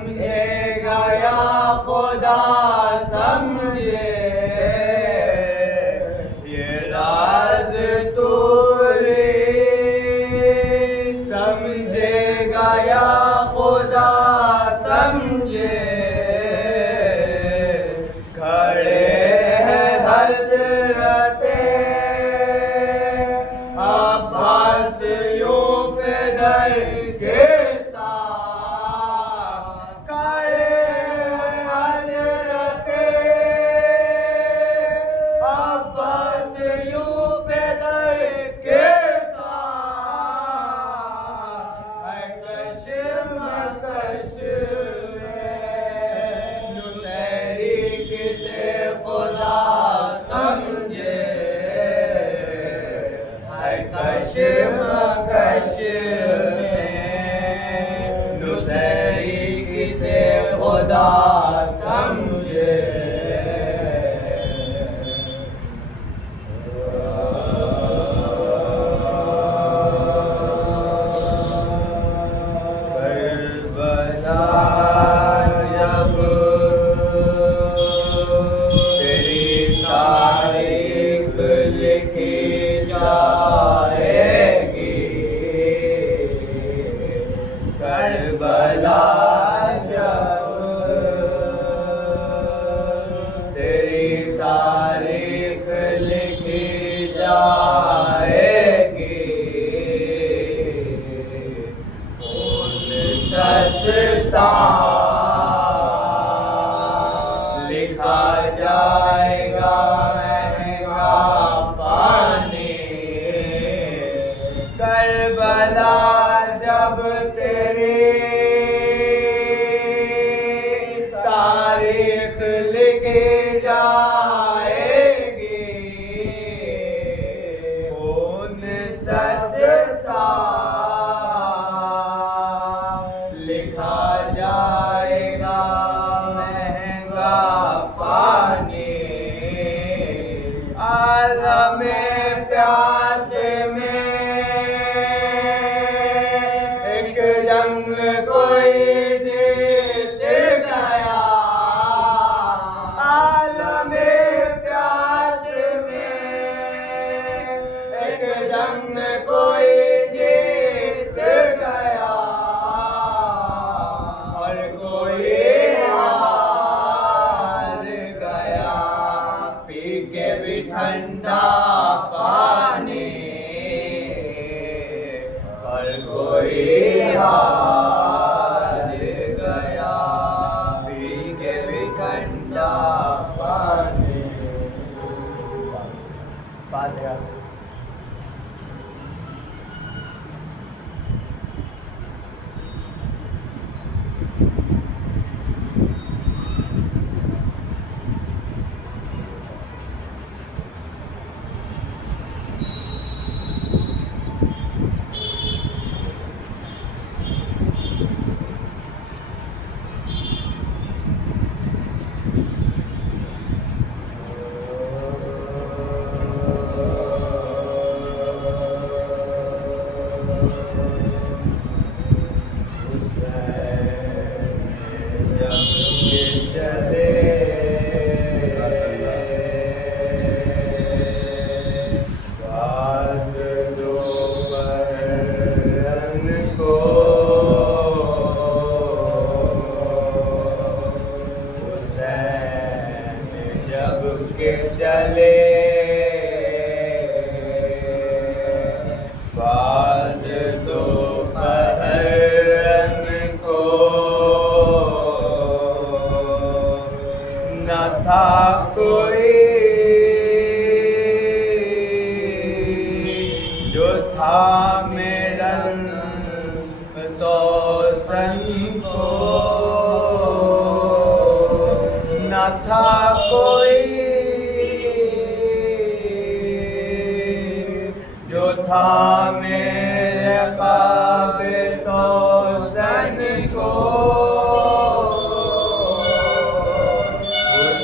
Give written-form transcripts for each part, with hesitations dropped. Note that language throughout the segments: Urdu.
سمجھے گا یا خدا سمجھے یہ راز توری سمجھے گا یا خدا سمجھے کھڑے ہیں حضرت عباس یوں پدر کے ساتھ کھڑے ہیں حضرت عباس یوں پدر کے ساتھ ہے کشمکش نصیری کسے خدا سمجھے ہے کشمکش نصیری کسے خدا سمجھے کربلا جب تیری تاریخ لکھی جائے گی کربلا جب تیری تاریخ لکھی جائے گی سستا لکھا جائے گا مہنگا پانی کربلا جب تیری تاریخ لکھی جائے گی خون سستا لکھا جائے گا مہنگا پانی عالم پیاس میں ایک جنگ کوئی جیت گیا عالم پیاس میں ایک جنگ کوئی جیت گیا اور کوئی ہار گیا پی کے بھی ٹھنڈا پانی اور کوئی ہار گیا پی کے بھی ٹھنڈا پانی فاتحہ چلے بعد دوپہر کو نہ تھا کوئی جو تھا میرا توسن کو نہ تھا کوئی جو تھا میرے قابل توسن کو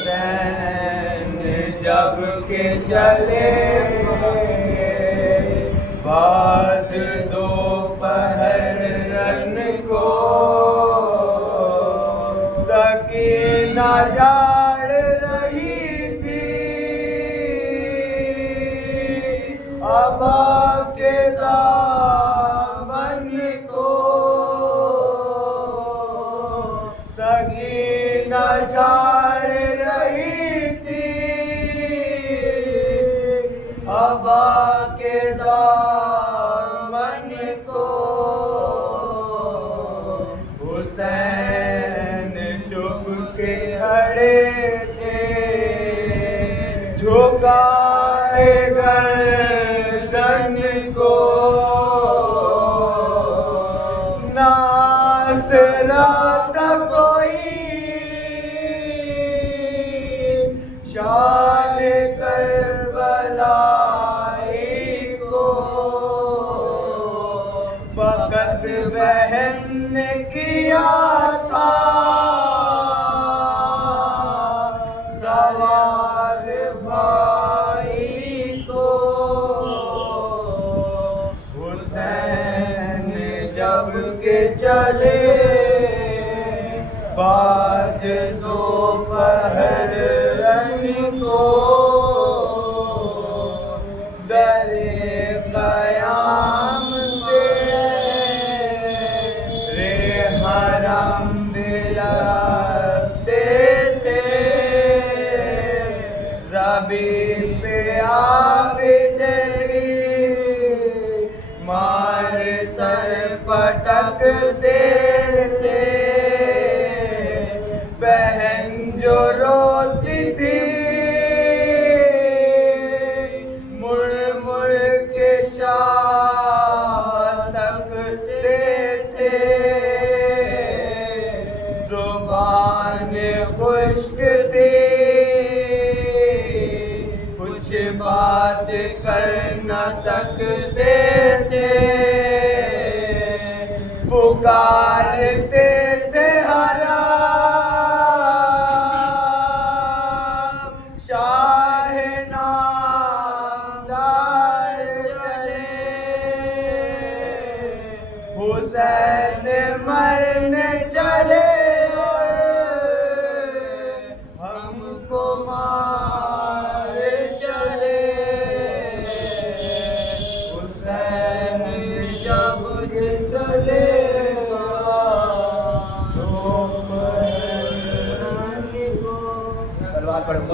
حسین جب کے چلے بعد دوپہر رن کو سکینہ جھاڑ رہی تھی ابا کے دامن کو، سکینہ جھاڑ رہی تھی ابا کے دامن کو، حسین چپ کے کھڑے تھے جھکائے گردن کو، ناصرہ کا کوئی شان کربلائی کو، فقط بہن نے کیا تھا سوال بھائی کو، حسین جب کہ چلے بعد دوپہر کو، در قیام تیرے حرم بلغتے تھے، زمین پہ عابد مار سر پٹکتے تھے، بہن جو روتی تھی مڑ مڑ کے شاہ تکتے تھے، زبان خشک تھی کچھ بات کر نہ سکتے تھے، پکارتے تھے حرام شاہ نامدار چلے، حسین مرنے چلے ہم کو مار چلے، حسین جب چلے سلوات پڑھو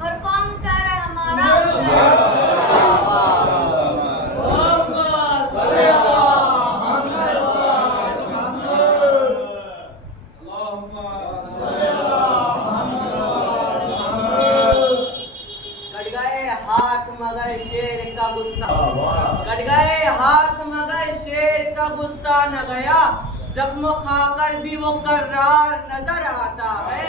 ہر قوم کہہ رہا ہے ہمارا کٹ گئے ہاتھ مگر شیر کا غصہ نہ گیا، زخم کھا کر بھی وہ کرار نظر آتا ہے،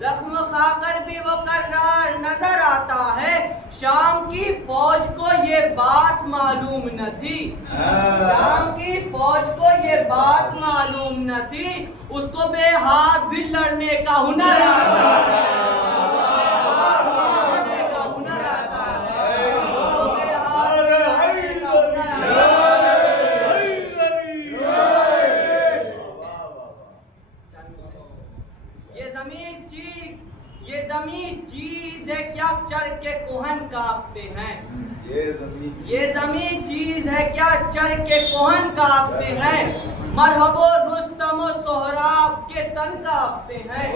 زخم کھا کر بھی وہ کرار نظر آتا ہے، شام کی فوج کو یہ بات معلوم نہ تھی، شام کی فوج کو یہ بات معلوم نہ تھی، اس کو بے ہاتھ بھی لڑنے کا ہنر آتا ہے، چیز ہے کیا چر کے کوہن کانپتے ہیں، یہ زمین چیز ہے کیا چر کے کوہن کانپتے ہیں، مرحبا رستم و سہراب کے تن کانپتے ہیں،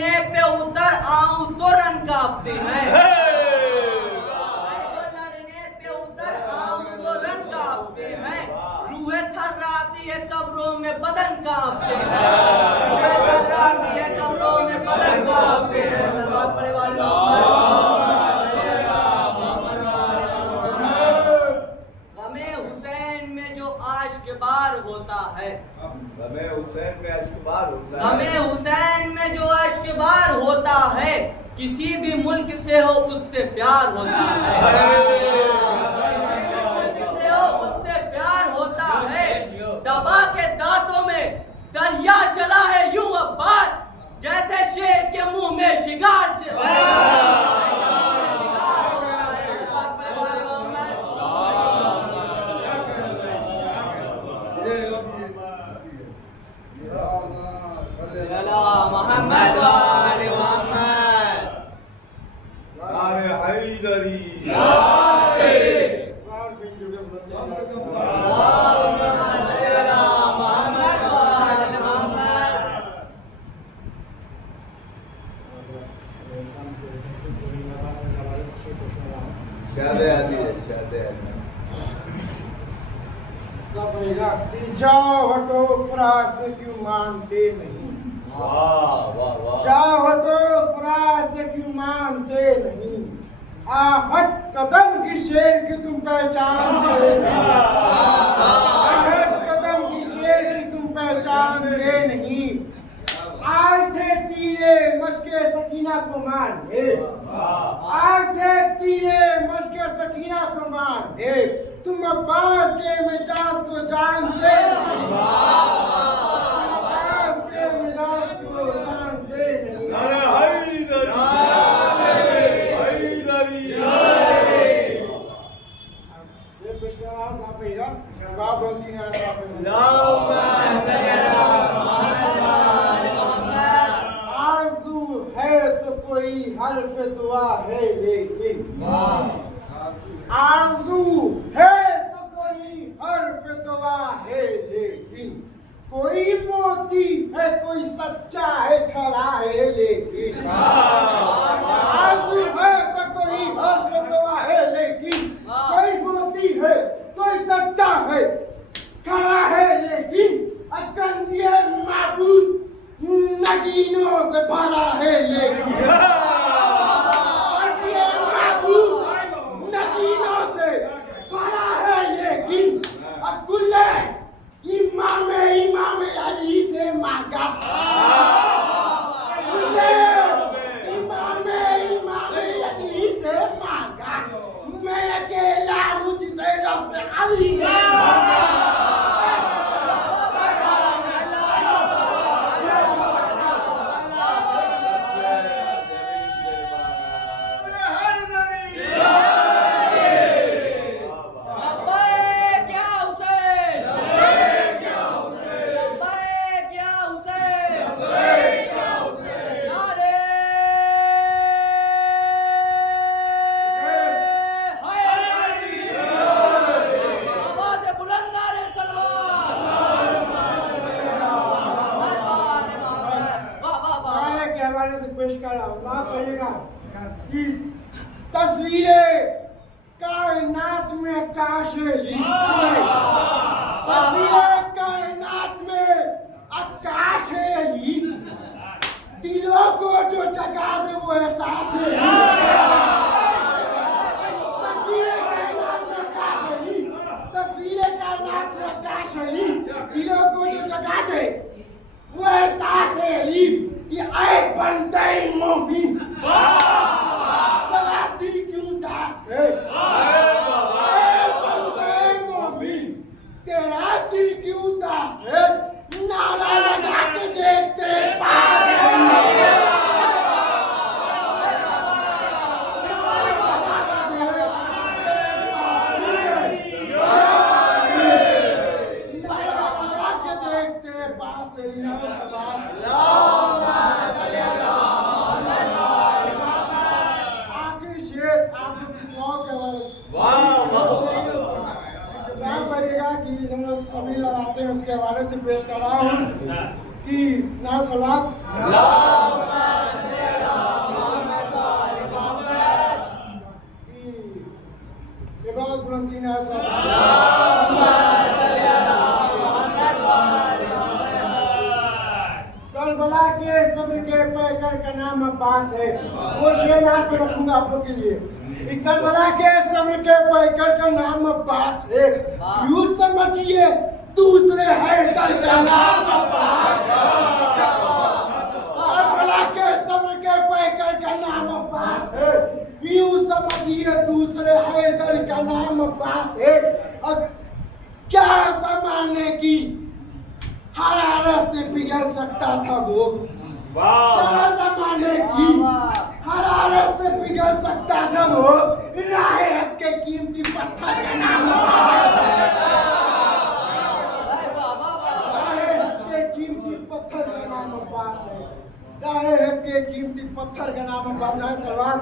لڑنے پہ اتر آؤں تو رن کانپتے ہیں لڑنے پہ اتر آؤں تو رن کانپتے ہیں روح تھراتی ہے قبروں میں بدن کانپتے ہیں روح تھراتی ہے قبروں میں بدن کانپتے ہیں صلوات پڑھے والے غم حسین میں جو عاشق بار ہوتا ہے غم حسین میں عشق بار ہوتا ہے غم حسین میں جو عشق بار ہوتا ہے کسی بھی ملک سے ہو اس سے پیار ہوتا ہے کسی بھی ملک سے ہو اس سے پیار ہوتا ہے دبا کے دانتوں میں دریا چلا ہے یوں اب بار جیسے شیر کے منہ میں شکار محمد وآل محمد حیدری جاؤ ہٹو فراق سے کیوں مانتے نہیں واہ واہ واہ جاؤ ہٹو فراق سے کیوں مانتے نہیں آہٹ قدم کی شیر کی تم پہچانتے نہیں آہٹ قدم کی شیر کی تم پہچانتے نہیں آئے تھے تیرے مشق سکینہ کو ماننے آئے تھے تیرے مشق سکینہ کو ماننے تم عباس کے مجاز کو جانتے نہیں عباس کے مجاز کو جانتے نہیں آرزو ہے تو کوئی حرف دعا ہے لیکن آرزو ہے تو کوئی حرف دعا ہے لیکن کوئی موتی ہے کوئی سچا ہے کھڑا ہے لیکن آرزو ہے تو کوئی حرف دعا ہے لیکن کوئی موتی ہے کوئی سچا ہے کھڑا ہے لیکن کنزی معبود نگینوں سے بھرا ہے لیکن نگینوں سے بھرا ہے لیکن کل امام علی سے مانگا امام علی سے مانگا میں اکیلا ہوں جسے رب سے علی تصویریں کائنات میں عکاش ہے تصویریں کائنات میں عکاش ہے دلوں کو جو جگا دے وہ احساس ہے تصویریں کائنات میں عکاش ہے تصویریں کائنات میں عکاش ہے دلوں کو جو جگا دے وہ احساس ہے کہ اے بندے مومن تیرا دل کیوں اداس ہے اے بندے مومن تیرا دل کیوں اداس ہے نعرہ لگا کے دیکھ تیرے پاس سبھی لگاتے ہیں اس کے حوالے سے پیش کر رہا ہوں کی نہ سلوات یہ بہت بلند ترین کربلا کے صبر کے پیکر کا نام عباس ہے. وہ شعر یاد پہ رکھوں گا آپ لوگ کے لیے. کربلا کے صبر کے پیکر کا نام عباس ہے. یوں سمجھیے دوسرے حیدر کا نام عباس. کربلا کے صبر کے پیکر کا نام عباس ہے. یوں سمجھیے دوسرے حیدر کا نام عباس ہے. اور کیا زمانے کی حرارت سے پگھل سکتا تھا وہ. کیا زمانے کی حرارت سے پگھل سکتا تھا وہ. راہ حق کے قیمتی پتھر کا نام عباس ہے. راہ حق کے قیمتی پتھر کا نام عباس ہے. راہ حق کے قیمتی پتھر کا نام عباس ہے. سلوات.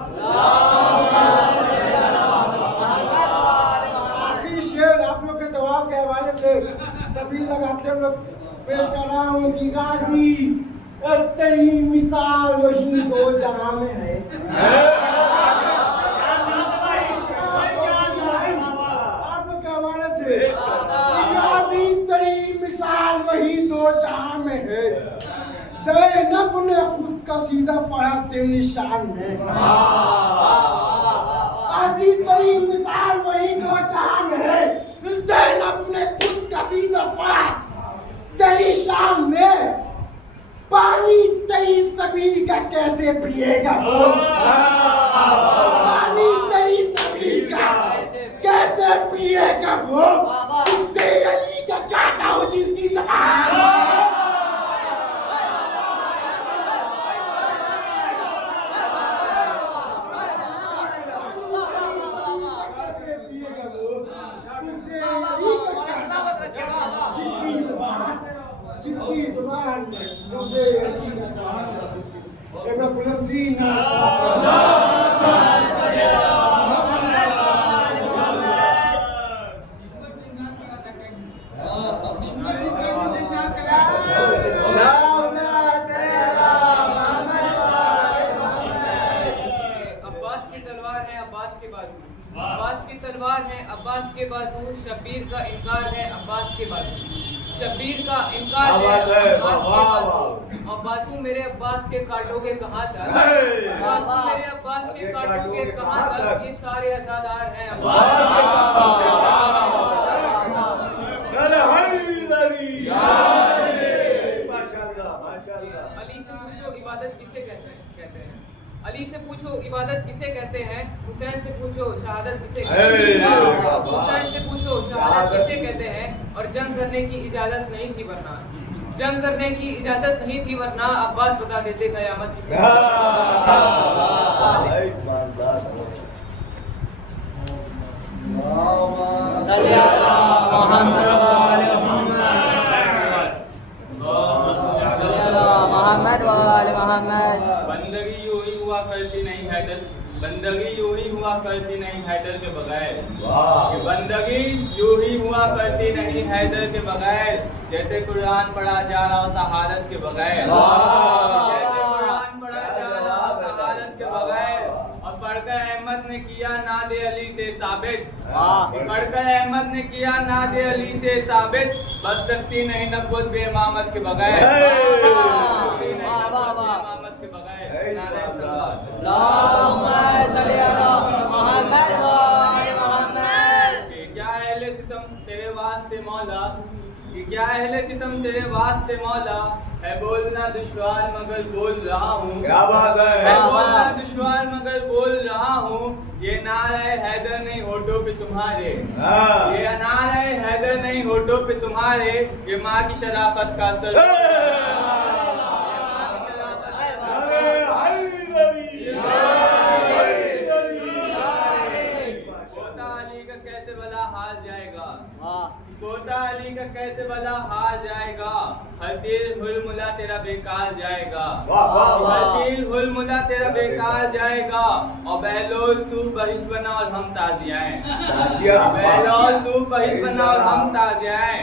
آخری شعر آپ لوگ کے دعا کے حوالے سے سبھی لگاتے ہم لوگ پیش کر رہا ہوں کہ غازی تیری مثال وہی دو جہاں میں ہے. آپ لوگ کے حوالے سے غازی تیری مثال وہی دو جہاں میں ہے. زینب نے خود قصیدہ پڑھا تیری شان میں. غازی تیری مثال وہی دو جہاں میں ہے. زینب نے خود قصیدہ پڑھا تیری شام میں. پانی تیری سبھی کا کیسے پیے گا وہ. پانی تیری سبھی کا کیسے پیے گا وہ. تم سے علی کا کہتا ہوں جس کی زبان. جس کی زبان میں مجھے یقین ہے کہ میں بلندی نہ تلوار ہے عباس کے بازو. شبیر کا انکار ہے عباس کے بازو. شبیر کا انکار ہے عباس کے بازو. اور بازو میرے عباس کے کاٹو گے کہاں تک. بازو میرے عباس کے کاٹو گے کہاں تک. یہ سارے عزادار ہیں علی سے پوچھو عبادت کسے کہتے ہیں. علی سے پوچھو عبادت کسے کہتے ہیں. حسین سے پوچھو شہادت کسے کہتے ہیں. حسین سے پوچھو شہادت کسے کہتے ہیں. اور جنگ کرنے کی اجازت نہیں تھی ورنہ. جنگ کرنے کی اجازت نہیں تھی ورنہ عباس بتا دیتے قیامت کسے. محمد وآل محمد. بندگی یوں ہی ہوا کرتی نہیں حیدر. بندگی یوں ہی ہوا کرتی نہیں حیدر کے بغیر. بندگی یوں ہی ہوا کرتی نہیں حیدر کے بغیر. جیسے قرآن پڑھا جا رہا ہوتا حالت کے بغیر. جیسے قرآن پڑھا جا رہا ہوتا حالت کے بغیر. اور پڑھ کر احمد نے کیا ناد علی سے ثابت. پڑھ کر احمد نے کیا ناد علی سے ثابت. بس سکتی نہیں نبوت بے امامت کے بغیر. امامت کے بغیر. اللہم صلی علی محمد وآل محمد. کیا اہل ستم تیرے واسطے مولا. کیا اہل ستم تیرے واسطے مولا. ہے بولنا دشوار مگر بول رہا ہوں. کیا بات ہے بولنا دشوار مگر بول رہا ہوں. یہ نعرہ حیدر نہیں ہونٹوں پہ تمہارے. یہ نعرہ حیدر نہیں ہونٹوں پہ تمہارے. یہ ماں کی شرافت کا اثر. کوتا علی کا کیسے بلا ہار جائے گا. ہر تیر ہل ملا تیرا بیکار جائے گا. ہر تیر ہل ملا تیرا بیکار جائے گا. اور بہلول تو بہشت بنا اور ہم تازیائیں. بہلول تو بہشت بنا اور ہم تازیائیں.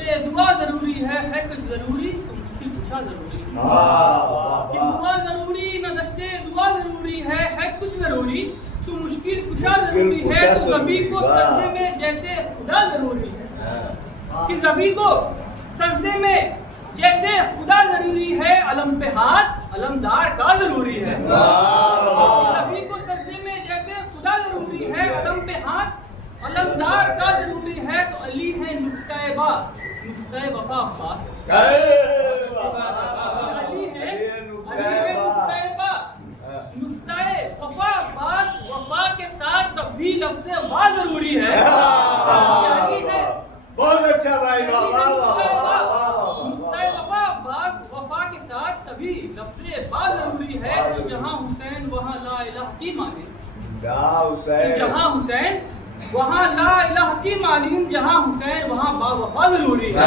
دستے دعا ضروری ہے کچھ ضروری تو مشکل کشا ضروری ہے کہ دعا ضروری نہ دستے دعا ضروری ہے کچھ ضروری تو مشکل کشا ضروری ہے تو زبی کو سجدے میں جیسے خدا ضروری ہے کہ زبی کو سجدے میں جیسے خدا ضروری ہے علم پہ ہاتھ علمدار کا ضروری ہے زبی کو سجدے میں جیسے خدا ضروری ہے علم پہ ہاتھ علمدار کا ضروری ہے تو علی ہے نقطۂ با نقطۂ وفا عباس علی ہے نقطۂ با نقطۂ وفا عباس وفا کے ساتھ تب بھی لفظ وا ضروری ہے علی ہے بہت اچھا بھائی نقطۂ وفا عباس وفا کے ساتھ تبھی لفظ با ضروری ہے تو جہاں حسین وہاں لا الہ کی مانے جہاں حسین وہاں لا الہ کی مانند جہاں حسین وہاں با وفا ضروری ہے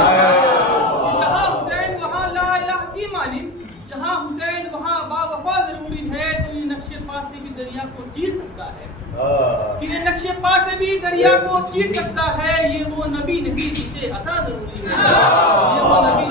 جہاں حسین وہاں لا الہ کی مانند جہاں حسین وہاں با وفا ضروری ہے تو یہ نقش پا سے بھی دریا کو چیر سکتا ہے کہ یہ نقش پا سے بھی دریا کو چیر سکتا ہے یہ وہ نبی نہیں جسے عصا ضروری ہے یہ وہ نبی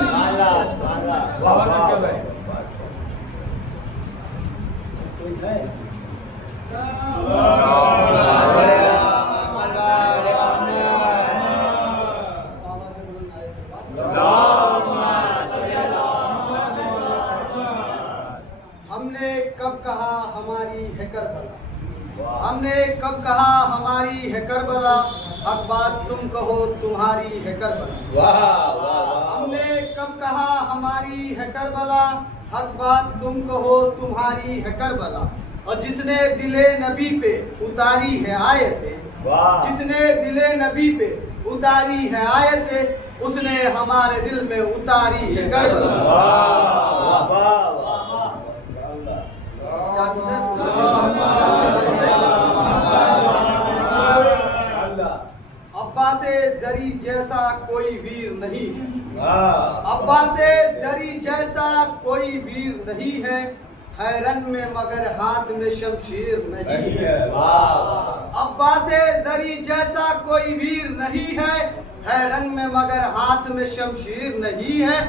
ہم نے کب کہا ہماری ہے کربلا ہم نے کب کہا ہماری ہے کربلا حق بات تم کہو تمہاری ہے کربلا ہم نے کب کہا ہماری ہے کربلا حق بات تم کہو تمہاری ہے کربلا اور جس نے دل نبی پہ اتاری ہے آیتیں جس نے دل نبی پہ اتاری ہے آیتیں اس نے ہمارے دل میں اتاری ہے کربلا عباس جری جیسا کوئی ویر نہیں ہے عباس جری جیسا کوئی ویر نہیں ہے رن میں مگر ہاتھ میں شمشیر نہیں ہے عباس زری جیسا کوئی ویر نہیں ہے رن میں مگر ہاتھ میں شمشیر نہیں ہے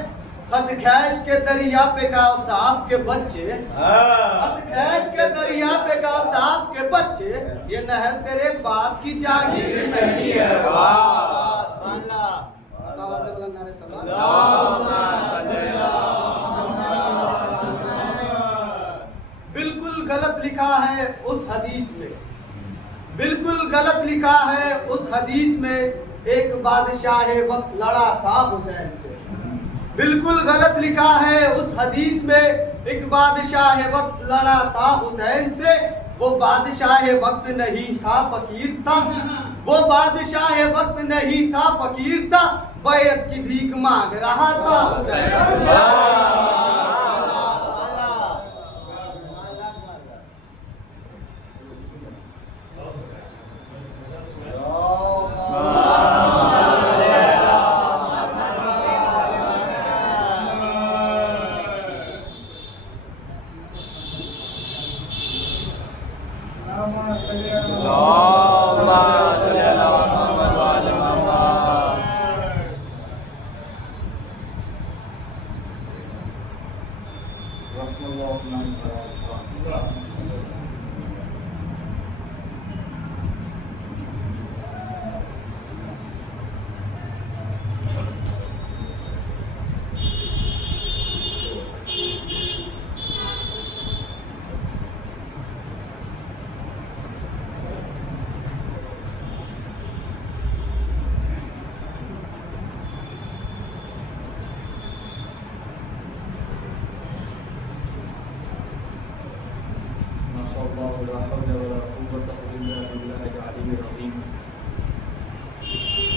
خط کھینچ کے دریا پہ کا صاف کے بچے خط کھینچ کے دریا پہ کا صاف کے بچے یہ نہر تیرے باپ کی جاگیر نہیں ہے بالکل غلط لکھا ہے اس حدیث میں بالکل غلط لکھا ہے اس حدیث میں ایک بادشاہ وقت لڑا تھا حسین سے بالکل غلط لکھا ہے اس حدیث میں ایک بادشاہ وقت لڑا تھا حسین سے وہ بادشاہ وقت نہیں تھا فقیر تھا وہ بادشاہ وقت نہیں تھا فقیر تھا بیعت کی بھیک مانگ رہا تھا حسین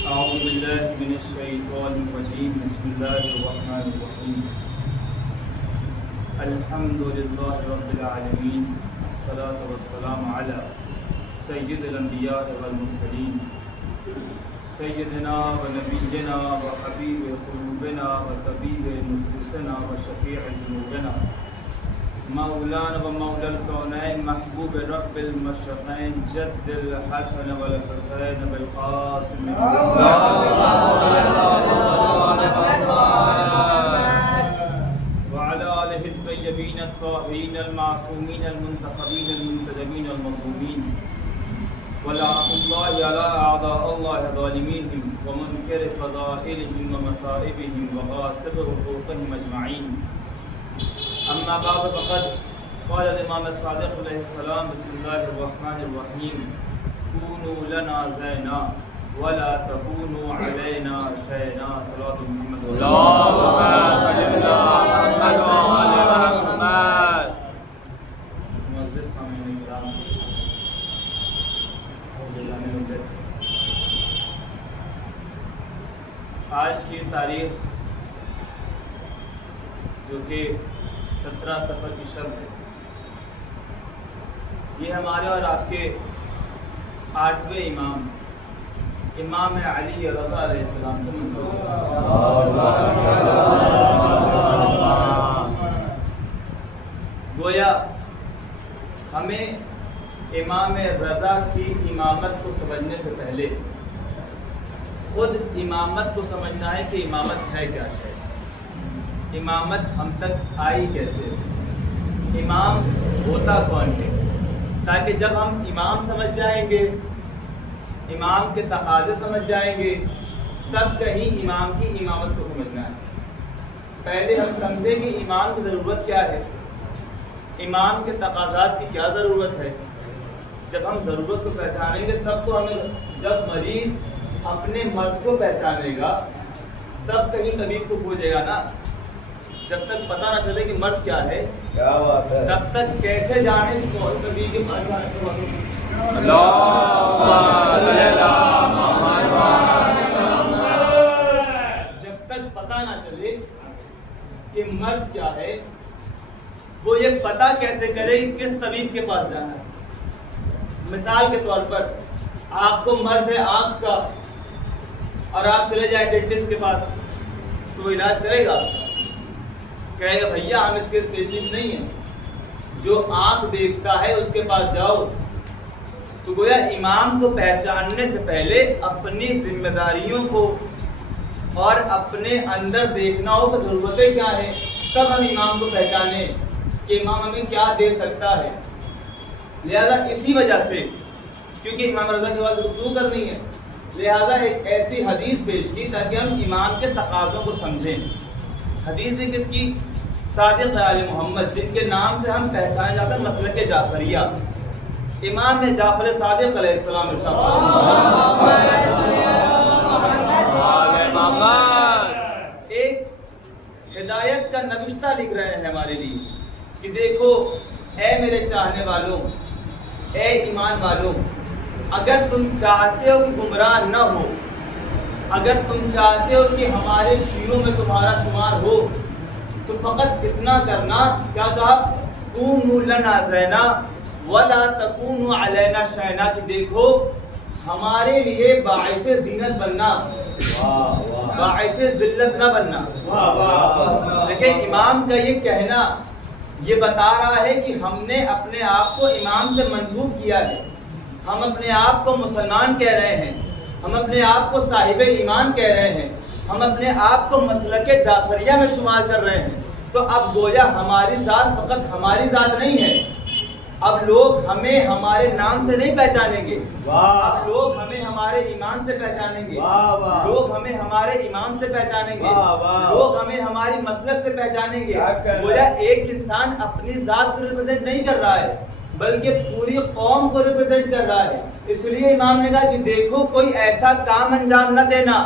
أعوذ بالله من الشيطان الرجيم بسم الله الرحمن الرحيم الحمد لله رب العالمين الصلاة والسلام على سيد الأنبياء والمرسلين سيدنا ونبينا وحبيب قلوبنا وطبيب نفوسنا وشفيع ذنوبنا مولانا و مولا الكونين محبوب رب المشرقين جد الحسن والحسين بالقاسم وعلى آله الطيبين الطاهرين المعصومين المنتخبين المنتدبين المظلومين ولعنة الله على أعداء الله ظالميهم ومنكر فضائلهم ومصائبهم وغاصب حقوقهم أجمعين. أما بعد فقد قال الإمام الصادق عليه السلام بسم الله الرحمن الرحيم كونوا لنا زينا ولا تكونوا علينا شينا. صلاة محمد اللهم صل على محمد وعلى آل محمد. معزز سامعین کرام، آج کی تاریخ جو کہ 17 صفر کی شب ہے، یہ ہمارے اور آپ کے 8ویں امام علی رضا علیہ السلام سے منسوب ہے. گویا ہمیں امام رضا کی امامت کو سمجھنے سے پہلے خود امامت کو سمجھنا ہے کہ امامت ہے کیا ہے، امامت ہم تک آئی کیسے، امام ہوتا کون ہے، تاکہ جب ہم امام سمجھ جائیں گے، امام کے تقاضے سمجھ جائیں گے، تب کہیں امام کی امامت کو سمجھنا ہے. پہلے ہم سمجھیں کہ امام کی ضرورت کیا ہے، امام کے تقاضات کی کیا ضرورت ہے. جب ہم ضرورت کو پہچانیں گے تب تو ہمیں، جب مریض اپنے مرض کو پہچانے گا تب کہیں طبیب کو پوچھے گا نا. جب تک پتہ نہ چلے کہ مرض کیا ہے تب تک کیسے جانے کہ کون طبیب کے پاس جانے سے معلوم. جب تک پتہ نہ چلے کہ مرض کیا ہے وہ یہ پتہ کیسے کرے کہ کس طبیب کے پاس جانا ہے. مثال کے طور پر آپ کو مرض ہے آنکھ کا اور آپ چلے جائیں ڈینٹسٹ کے پاس تو وہ علاج کرے گا؟ کہے گا بھیا ہم اس کے اسپیشلسٹ نہیں ہیں، جو آنکھ دیکھتا ہے اس کے پاس جاؤ. تو گویا امام کو پہچاننے سے پہلے اپنی ذمہ داریوں کو اور اپنے اندر دیکھنا ہو کہ ضرورتیں کیا ہیں، تب ہم امام کو پہچانیں کہ امام ہمیں کیا دے سکتا ہے. لہذا اسی وجہ سے کیونکہ امام رضا کے بعد گفتگو کرنی ہے، لہذا ایک ایسی حدیث پیش کی تاکہ ہم امام کے تقاضوں کو سمجھیں. حدیث بھی کس کی؟ صادق آل محمد، جن کے نام سے ہم پہچانے جاتے ہیں مسلک جعفریہ. امام جعفر صادق علیہ السلام ایک ہدایت کا نوشتہ لکھ رہے ہیں ہمارے لیے کہ دیکھو اے میرے چاہنے والوں، اے ایمان والوں، اگر تم چاہتے ہو کہ گمراہ نہ ہو، اگر تم چاہتے ہو کہ ہمارے شیعوں میں تمہارا شمار ہو، تو فقط اتنا کرنا، کیا کہا؟ کونوا لنا زینا ولا تکونوا علینا شینا، کہ دیکھو ہمارے لیے باعث زینت بننا، باعث ذلت نہ بننا. لیکن امام کا یہ کہنا یہ بتا رہا ہے کہ ہم نے اپنے آپ کو امام سے منسوب کیا ہے، ہم اپنے آپ کو مسلمان کہہ رہے ہیں، ہم اپنے آپ کو صاحب ایمان کہہ رہے ہیں، ہم اپنے آپ کو مسلک جعفریہ میں شمار کر رہے ہیں. تو اب گویا ہماری ذات فقط ہماری ذات نہیں ہے، اب لوگ ہمیں ہمارے نام سے نہیں پہچانیں گے، اب لوگ ہمیں ہمارے ایمان سے پہچانیں گے، لوگ ہمیں ہمارے امام سے پہچانیں گے، لوگ ہمیں ہماری مسلک سے پہچانیں گے. گویا ایک انسان اپنی ذات کو ریپرزینٹ نہیں کر رہا ہے بلکہ پوری قوم کو ریپرزینٹ کر رہا ہے. اس لیے امام نے کہا کہ دیکھو کوئی ایسا کام انجام نہ دینا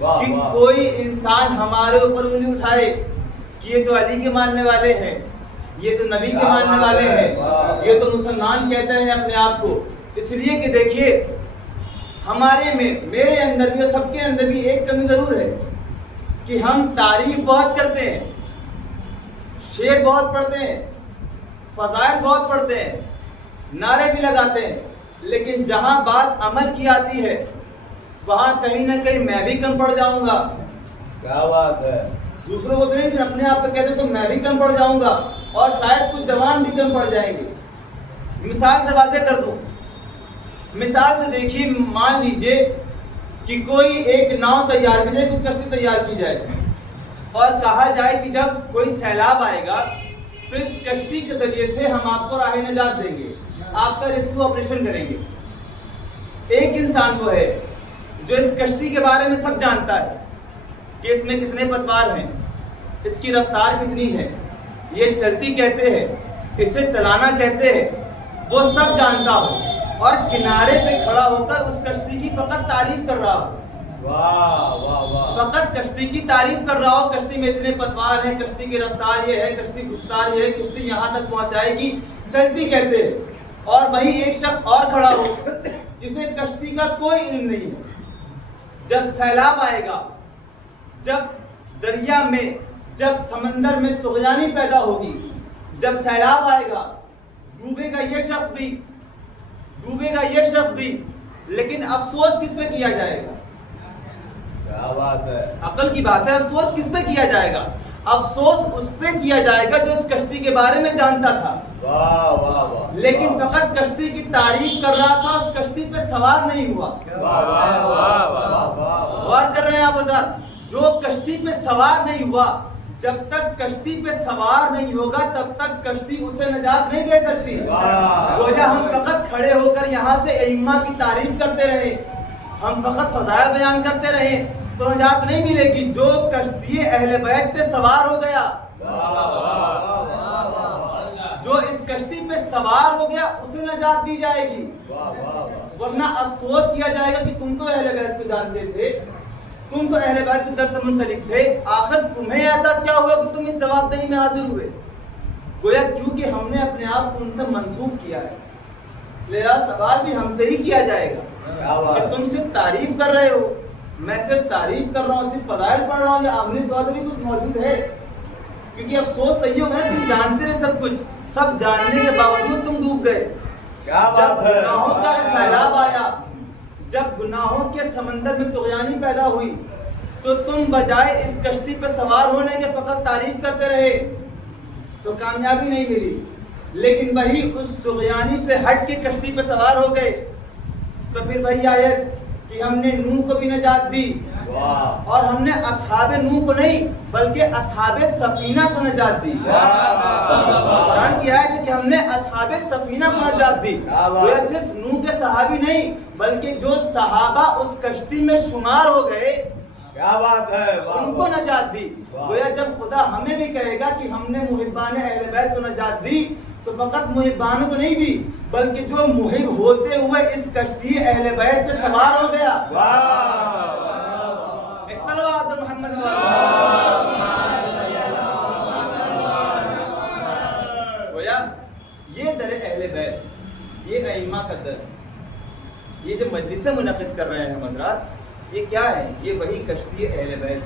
کہ کوئی انسان ہمارے اوپر انگلی اٹھائے کہ یہ تو علی کے ماننے والے ہیں، یہ تو نبی کے ماننے والے ہیں، یہ تو مسلمان کہتے ہیں اپنے آپ کو. اس لیے کہ دیکھیے ہمارے میں، میرے اندر بھی اور سب کے اندر بھی ایک کمی ضرور ہے کہ ہم تعریف بہت کرتے ہیں، شعر بہت پڑھتے ہیں، فضائل بہت پڑھتے ہیں، نعرے بھی لگاتے ہیں، لیکن جہاں بات عمل کی آتی ہے وہاں کہیں نہ کہیں میں بھی کم پڑ جاؤں گا. کیا بات ہے. دوسروں کو تو نہیں، اپنے آپ پہ کہتے تو میں بھی کم پڑ جاؤں گا. اور شاید کچھ جوان بھی کم پڑ جائیں گے. مثال سے واضح کر دوں. مثال سے دیکھیے, مان لیجئے کہ کوئی ایک ناؤ تیار کی جائے, کوئی کشتی تیار کی جائے اور کہا جائے کہ جب کوئی سیلاب آئے گا تو اس کشتی کے ذریعے سے ہم آپ کو راہ نجات دیں گے, آپ کا ریسکیو آپریشن کریں گے. ایک انسان وہ ہے جو اس کشتی کے بارے میں سب جانتا ہے کہ اس میں کتنے پتوار ہیں, اس کی رفتار کتنی ہے, یہ چلتی کیسے ہے, اسے چلانا کیسے ہے, وہ سب جانتا ہو اور کنارے پہ کھڑا ہو کر اس کشتی کی فقط تعریف کر رہا ہو. واہ واہ واہ. فقط کشتی کی تعریف کر رہا ہو, کشتی میں اتنے پتوار ہیں, کشتی کی رفتار یہ ہے, کشتی گفتار یہ ہے, کشتی یہاں تک پہنچائے گی, چلتی کیسے ہے. اور وہیں ایک شخص اور کھڑا ہو جسے کشتی کا کوئی علم نہیں ہے. جب سیلاب آئے گا, جب دریا میں, جب سمندر میں طغیانی پیدا ہوگی, جب سیلاب آئے گا, ڈوبے گا یہ شخص بھی, ڈوبے گا یہ شخص بھی, لیکن افسوس کس پہ کیا جائے گا؟ کیا بات ہے, عقل کی بات ہے. افسوس کس پہ کیا جائے گا؟ افسوس اس پہ کیا جائے گا جو اس کشتی کے بارے میں جانتا تھا, واہ واہ واہ, لیکن فقط کشتی کی تعریف کر رہا تھا, اس کشتی پہ سوار نہیں ہوا. واہ واہ واہ واہ واہ. غور کر رہے ہیں آپ حضرات, جو کشتی پہ سوار نہیں ہوا, جب تک کشتی پہ سوار نہیں ہوگا تب تک کشتی اسے نجات نہیں دے سکتی. گویا ہم فقط کھڑے ہو کر یہاں سے ائمہ کی تعریف کرتے رہے, ہم فقط فضائل بیان کرتے رہے تو نجات نہیں ملے گی. جو کشتی اہل بیت پہ سوار ہو گیا, جو اس کشتی پہ سوار ہو گیا, اسے نجات دی جائے گی. ورنہ افسوس کیا جائے گا کہ تم تو اہل بیت کو جانتے تھے, تم تو اہل بیت کے در سے منسلک تھے, آخر تمہیں ایسا کیا ہوا کہ تم اس جواب دہی میں حاضر ہوئے؟ گویا کیونکہ ہم نے اپنے آپ کو ان سے منسوب کیا ہے, لہذا سوال بھی ہم سے ہی کیا جائے گا کہ تم صرف تعریف کر رہے ہو, میں صرف تعریف کر رہا ہوں, صرف فضائل پڑھ رہا ہوں, یا عملی طور پہ بھی کچھ موجود ہے؟ کیونکہ افسوس تو یہ ہوگا تم جانتے رہے سب کچھ, سب جاننے کے باوجود تم ڈوب گئے. جب گناہوں کا سیلاب آیا, جب گناہوں کے سمندر میں طغیانی پیدا ہوئی, تو تم بجائے اس کشتی پہ سوار ہونے کے فقط تعریف کرتے رہے تو کامیابی نہیں ملی. لیکن وہی اس طغیانی سے ہٹ کے کشتی پہ سوار ہو گئے تو پھر وہی آیت کہ ہم نے نوح کو بھی نجات دی, اور ہم نے اصحاب نوح کو نہیں بلکہ اصحاب سفینہ کو نجات دی. قرآن کی آیت ہے کہ ہم نے اصحاب سفینہ کو نجات دی. وہ صرف نوح کے صحابی نہیں بلکہ جو صحابہ اس کشتی میں شمار ہو گئے, کیا بات ہے, ان کو نجات دی. گویا جب خدا ہمیں بھی کہے گا کہ ہم نے محبان اہل بیت کو نجات دی تو فقط محبانوں کو نہیں دی بلکہ جو محب ہوتے ہوئے اس کشتی اہل بیت پہ سوار ہو گیا. صلوات محمد گویا یہ در اہل بیت, یہ ائمہ کا در, یہ جو مجلس منعقد کر رہے ہیں ہم حضرات, یہ کیا ہے؟ یہ وہی کشتی اہل بیت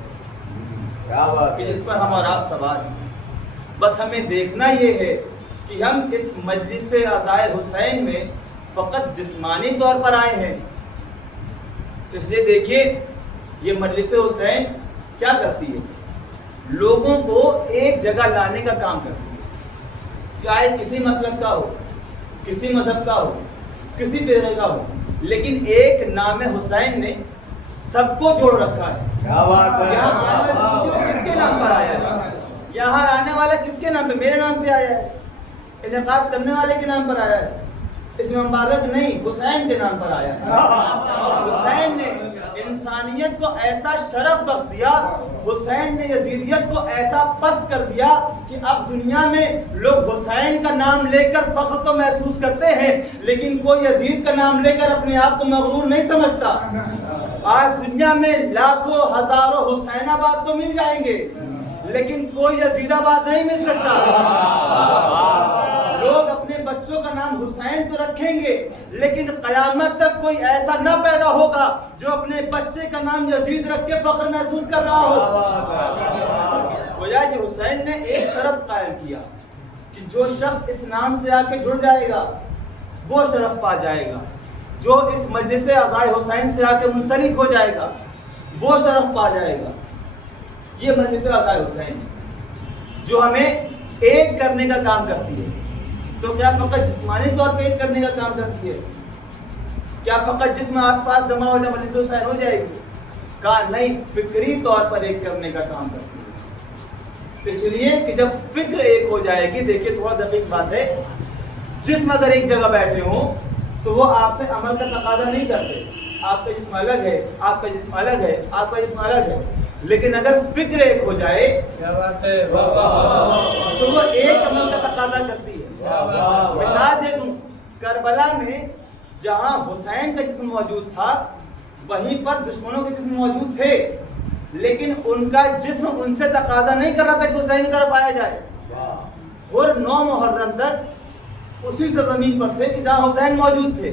کیا بات کہ جس پر ہم اور آپ سوار ہیں. بس ہمیں دیکھنا یہ ہے کہ ہم اس مجلس عزائے حسین میں فقط جسمانی طور پر آئے ہیں. اس لیے دیکھیے یہ مجلس حسین کیا کرتی ہے, لوگوں کو ایک جگہ لانے کا کام کرتی ہے, چاہے کسی مسلک کا ہو, کسی مذہب کا ہو, کسی فرقے کا ہو, لیکن ایک نام حسین نے سب کو جوڑ رکھا ہے. کیا بات ہے, یہاں کس کے نام پر آیا ہے, یہاں آنے والا کس کے نام پہ, میرے نام پہ آیا ہے, انعقاد کرنے والے کے نام پر آیا ہے, اس میں مبارک نہیں, حسین کے نام پر آیا ہے. حسین نے انسانیت کو ایسا شرف بخش دیا, حسین نے یزیدیت کو ایسا پست کر دیا کہ اب دنیا میں لوگ حسین کا نام لے کر فخر تو محسوس کرتے ہیں لیکن کوئی یزید کا نام لے کر اپنے آپ کو مغرور نہیں سمجھتا. آج دنیا میں لاکھوں ہزاروں حسین آباد تو مل جائیں گے لیکن کوئی یزید آباد نہیں مل سکتا. لوگ اپنے بچوں کا نام حسین تو رکھیں گے لیکن قیامت تک کوئی ایسا نہ پیدا ہوگا جو اپنے بچے کا نام یزید رکھ کے فخر محسوس کر رہا ہو. گویا یہ حسین نے ایک شرف قائم کیا کہ جو شخص اس نام سے آ کے جڑ جائے گا وہ شرف پا جائے گا, جو اس مجلس عزائے حسین سے آ کے منسلک ہو جائے گا وہ شرف پا جائے گا. یہ مجلس عزائے حسین جو ہمیں ایک کرنے کا کام کرتی ہے. تو کیا فقط جسمانی طور پہ ایک کرنے کا کام کرتی ہے؟ کیا فقط جسم آس پاس جمع ہو جائے مجلس حسین ہو جائے گی؟ کہا نہیں، فکری طور پر ایک کرنے کا کام کرتی ہے. اس لیے کہ جب فکر ایک ہو جائے گی، دیکھیے تھوڑا دقیق بات ہے، جسم اگر ایک جگہ بیٹھے ہوں تو وہ آپ سے عمل کا تقاضا نہیں کرتے. آپ کا جسم الگ ہے، آپ کا جسم الگ ہے، آپ کا جسم الگ ہے، لیکن اگر فکر ایک ہو جائے تو وہ ایک عمل کا تقاضا کرتی ہے. مثال دے دوں، کربلا میں جہاں حسین کا جسم موجود تھا وہیں پر دشمنوں کے جسم موجود تھے، لیکن ان کا جسم ان سے تقاضا نہیں کر رہا تھا کہ حسین کی طرف آیا جائے. اور 9 محرم تک اسی سرزمین پر تھے کہ جہاں حسین موجود تھے،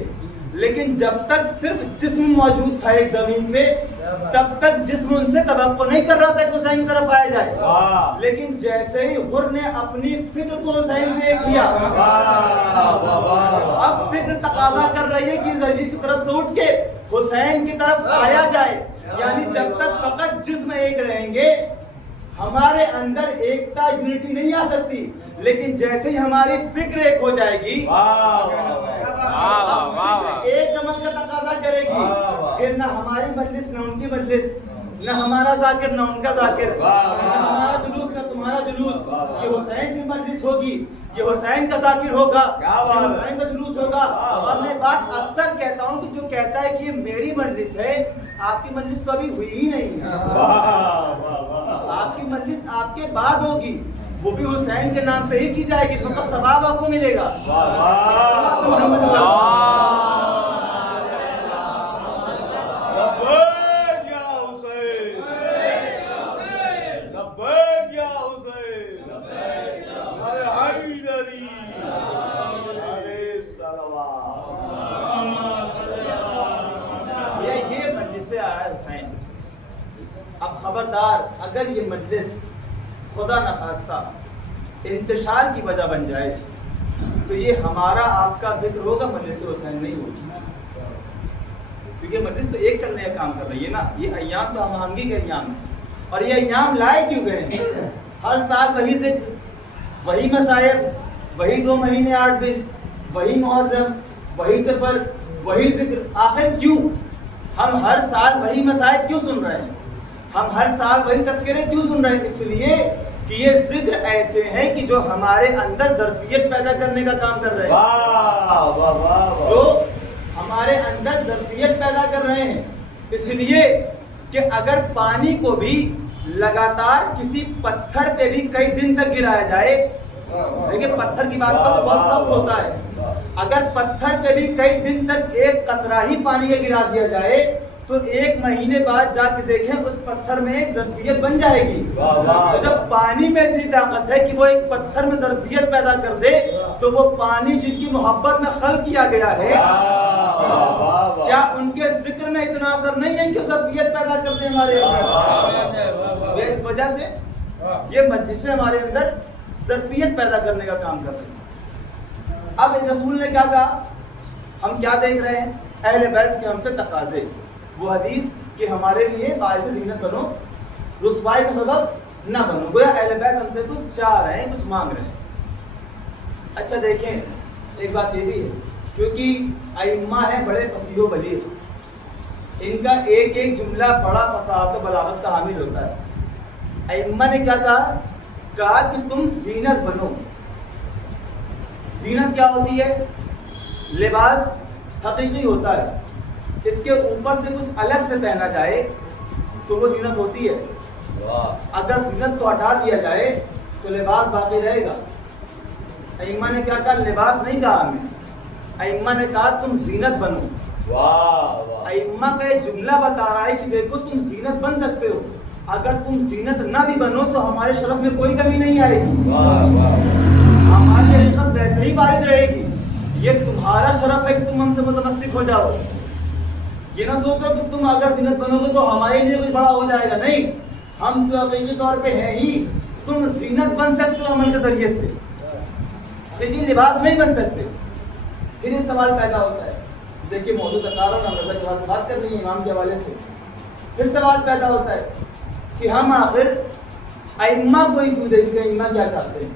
لیکن جب تک صرف جسم موجود تھا ایک زمین پہ تب تک جسم ان سے توقع نہیں کر رہا تھا کہ حسین کی طرف آیا جائے. لیکن جیسے ہی حر نے اپنی فکر کو حسین سے کیا، اب فکر تقاضا کر رہی ہے کہ یزید کی طرف سے اٹھ کے حسین کی طرف آیا جائے. یعنی جب تک فقط جسم ایک رہیں گے ہمارے اندر ایکتا یونٹی نہیں آ سکتی، لیکن جیسے ہی ہماری فکر ایک ہو جائے گی، فکر ایک عمل کا تقاضا کرے گی، پھر نہ ہماری مجلس نہ ان کی مجلس، نہ ہمارا ذاکر نہ ان کا ذاکر، نہ ہمارا جلوس نہ تمہارا جلوس. یہ حسین کی مجلس ہوگی، یہ حسین کا ذاکر ہوگا، یہ حسین کا جلوس ہوگا. اور میں بات اکثر کہتا ہوں کہ جو کہتا ہے کہ یہ میری مجلس ہے، آپ کی مجلس تو ابھی ہوئی ہی نہیں ہے. آپ کی مجلس آپ کے بعد ہوگی، وہ بھی حسین کے نام پہ ہی کی جائے گی، فقط ثواب آپ کو ملے گا. یہ مجلس سے آیا حسین. اب خبردار اگر یہ مجلس خدا نخواستہ انتشار کی وجہ بن جائے تو یہ ہمارا آپ کا ذکر ہوگا، مجلس حسین نہیں ہوگی. کیونکہ مجلس تو ایک کرنے کا کام کر رہی ہے نا. یہ ایام تو ہم آہنگی کے ایام ہیں، اور یہ ایام لائے کیوں گئے ہیں؟ ہر سال وہی ذکر، وہی مصائب، وہی 2 مہینے 8 دن، وہی محرم، وہی سفر، وہی ذکر. آخر کیوں ہم ہر سال وہی مصائب کیوں سن رہے ہیں؟ ہم ہر سال وہی تذکرے کیوں سن رہے ہیں؟ اس لیے کہ یہ ذکر ایسے ہیں کہ جو ہمارے اندر ظرفیت پیدا کرنے کا کام کر رہے ہیں، جو ہمارے اندر ظرفیت پیدا کر رہے ہیں. اس لیے کہ اگر پانی کو بھی لگاتار کسی پتھر پہ بھی کئی دن تک گرایا جائے، دیکھیں پتھر کی بات کرو بہت سخت ہوتا ہے، اگر پتھر پہ بھی کئی دن تک ایک قطرہ ہی پانی کا گرا دیا جائے تو 1 مہینے بعد جا کے دیکھیں اس پتھر میں ایک ظرفیت بن جائے گی. جب پانی میں اتنی طاقت ہے کہ وہ ایک پتھر میں ظرفیت پیدا کر دے تو وہ پانی جن کی محبت میں خلق کیا گیا ہے، کیا ان کے ذکر میں اتنا اثر نہیں ہے کہ ظرفیت پیدا کر دیں ہمارے اندر؟ اس وجہ سے یہ مجلسیں ہمارے اندر ظرفیت پیدا کرنے کا کام کر رہی ہیں. اب رسول نے کیا کہا؟ ہم کیا دیکھ رہے ہیں؟ اہل بیت کے ہم سے تقاضے، وہ حدیث کہ ہمارے لیے باعث زینت بنو، رسوائی کا سبب نہ بنو. گویا اہل بیت ہم سے کچھ چاہ رہے ہیں، کچھ مانگ رہے ہیں. اچھا دیکھیں ایک بات یہ بھی ہے، کیونکہ ائمہ ہیں بڑے فصیح و بلیغ، ان کا ایک ایک جملہ بڑا فصاحت و بلاغت کا حامل ہوتا ہے. ائمہ نے کیا کہا کہ تم زینت بنو. زینت کیا ہوتی ہے؟ لباس حقیقی ہوتا ہے، اس کے اوپر سے کچھ الگ سے پہنا جائے تو وہ زینت ہوتی ہے. اگر زینت کو ہٹا دیا جائے تو لباس باقی رہے گا. ائمہ نے کیا کہا؟ لباس نہیں کہا ہمیں، ائمہ نے کہا تم زینت بنو. ائمہ کا یہ جملہ بتا رہا ہے کہ دیکھو تم زینت بن سکتے ہو، اگر تم زینت نہ بھی بنو تو ہمارے شرف میں کوئی کمی نہیں آئے گی، ہماری حقیقت ویسے ہی وارد رہے گی. یہ تمہارا شرف ہے کہ تم ہم سے متمسک ہو جاؤ. یہ نہ سوچو کہ تم اگر زینت بنو گے تو ہمارے لیے کچھ بڑا ہو جائے گا. نہیں، ہم تو حقیقی طور پہ ہیں ہی. تم زینت بن سکتے ہو عمل کے ذریعے سے، حقیقی لباس نہیں بن سکتے. پھر ایک سوال پیدا ہوتا ہے، دیکھیے موضوع تقارن ہم رضا کے بعد سے بات کر رہی ہیں امام کے حوالے سے. پھر سوال پیدا ہوتا ہے کہ ہم آخر ائمہ کو ہی کیوں دیکھیں گے؟ ائمہ کیا چاہتے ہیں؟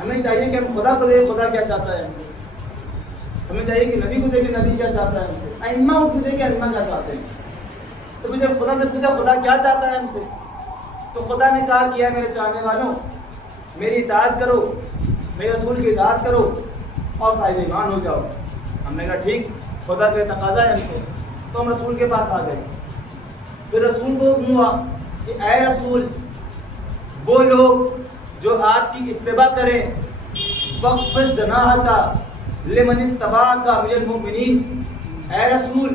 ہمیں چاہیے کہ ہم خدا کو دیکھیں خدا کیا چاہتا ہے ہم سے. ہمیں چاہیے کہ نبی کو دیکھیں نبی کیا چاہتا ہے ہم سے. ائمہ کو دیکھیں ائمہ کیا چاہتے ہیں. تو مجھے خدا سے پوچھا خدا کیا چاہتا ہے ہم سے, تو خدا نے کہا کہ اے میرے چاہنے والوں, میری اطاعت کرو, میرے رسول کی اطاعت کرو اور صاحب ایمان ہو جاؤ. ہم نے کہا ٹھیک, خدا کا تقاضا ہے ہم سے. تو ہم رسول کے پاس آ گئے. پھر رسول کو حکم ہوا کہ اے رسول, وہ لوگ جو آپ کی اتباع کریں, وقف جناح کا لمن اتبعک من المؤمنین, اے رسول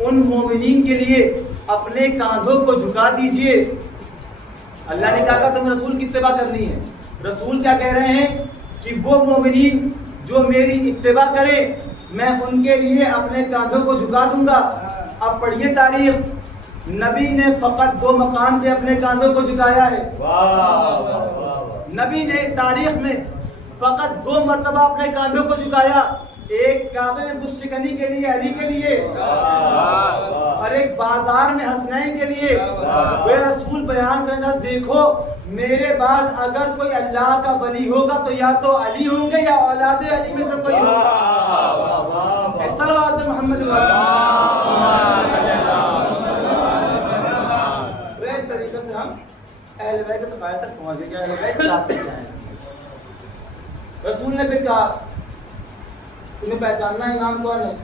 ان مومنین کے لیے اپنے کاندھوں کو جھکا دیجئے. اللہ نے کہا تم رسول کی اتباع کرنی ہے. رسول کیا کہہ رہے ہیں کہ وہ مومنین جو میری اتباع کریں میں ان کے لیے اپنے کاندھوں کو جھکا دوں گا. اب پڑھیے تاریخ, نبی نے فقط 2 مقام پہ اپنے کاندھوں کو جھکایا ہے. نبی نے تاریخ میں فقط 2 مرتبہ اپنے کاندھوں کو جھکایا. ایک کعبے میں بت شکنی کے لیے علی کے لیے, اور ایک بازار میں حسنین کے لیے. وہ رسول بیان کرنا چاہتے دیکھو میرے بعد اگر کوئی اللہ کا ولی ہوگا تو یا تو علی ہوں گے یا اولاد علی میں سے کوئی ہوگا. صلوات محمد اس طریقے سے ہم اہل بیت کے تقاضے تک پہنچے گئے. اہل بیت چاہتے کیا ہیں. رسول نے پھر کہا تمہیں پہچاننا امام کون ہے,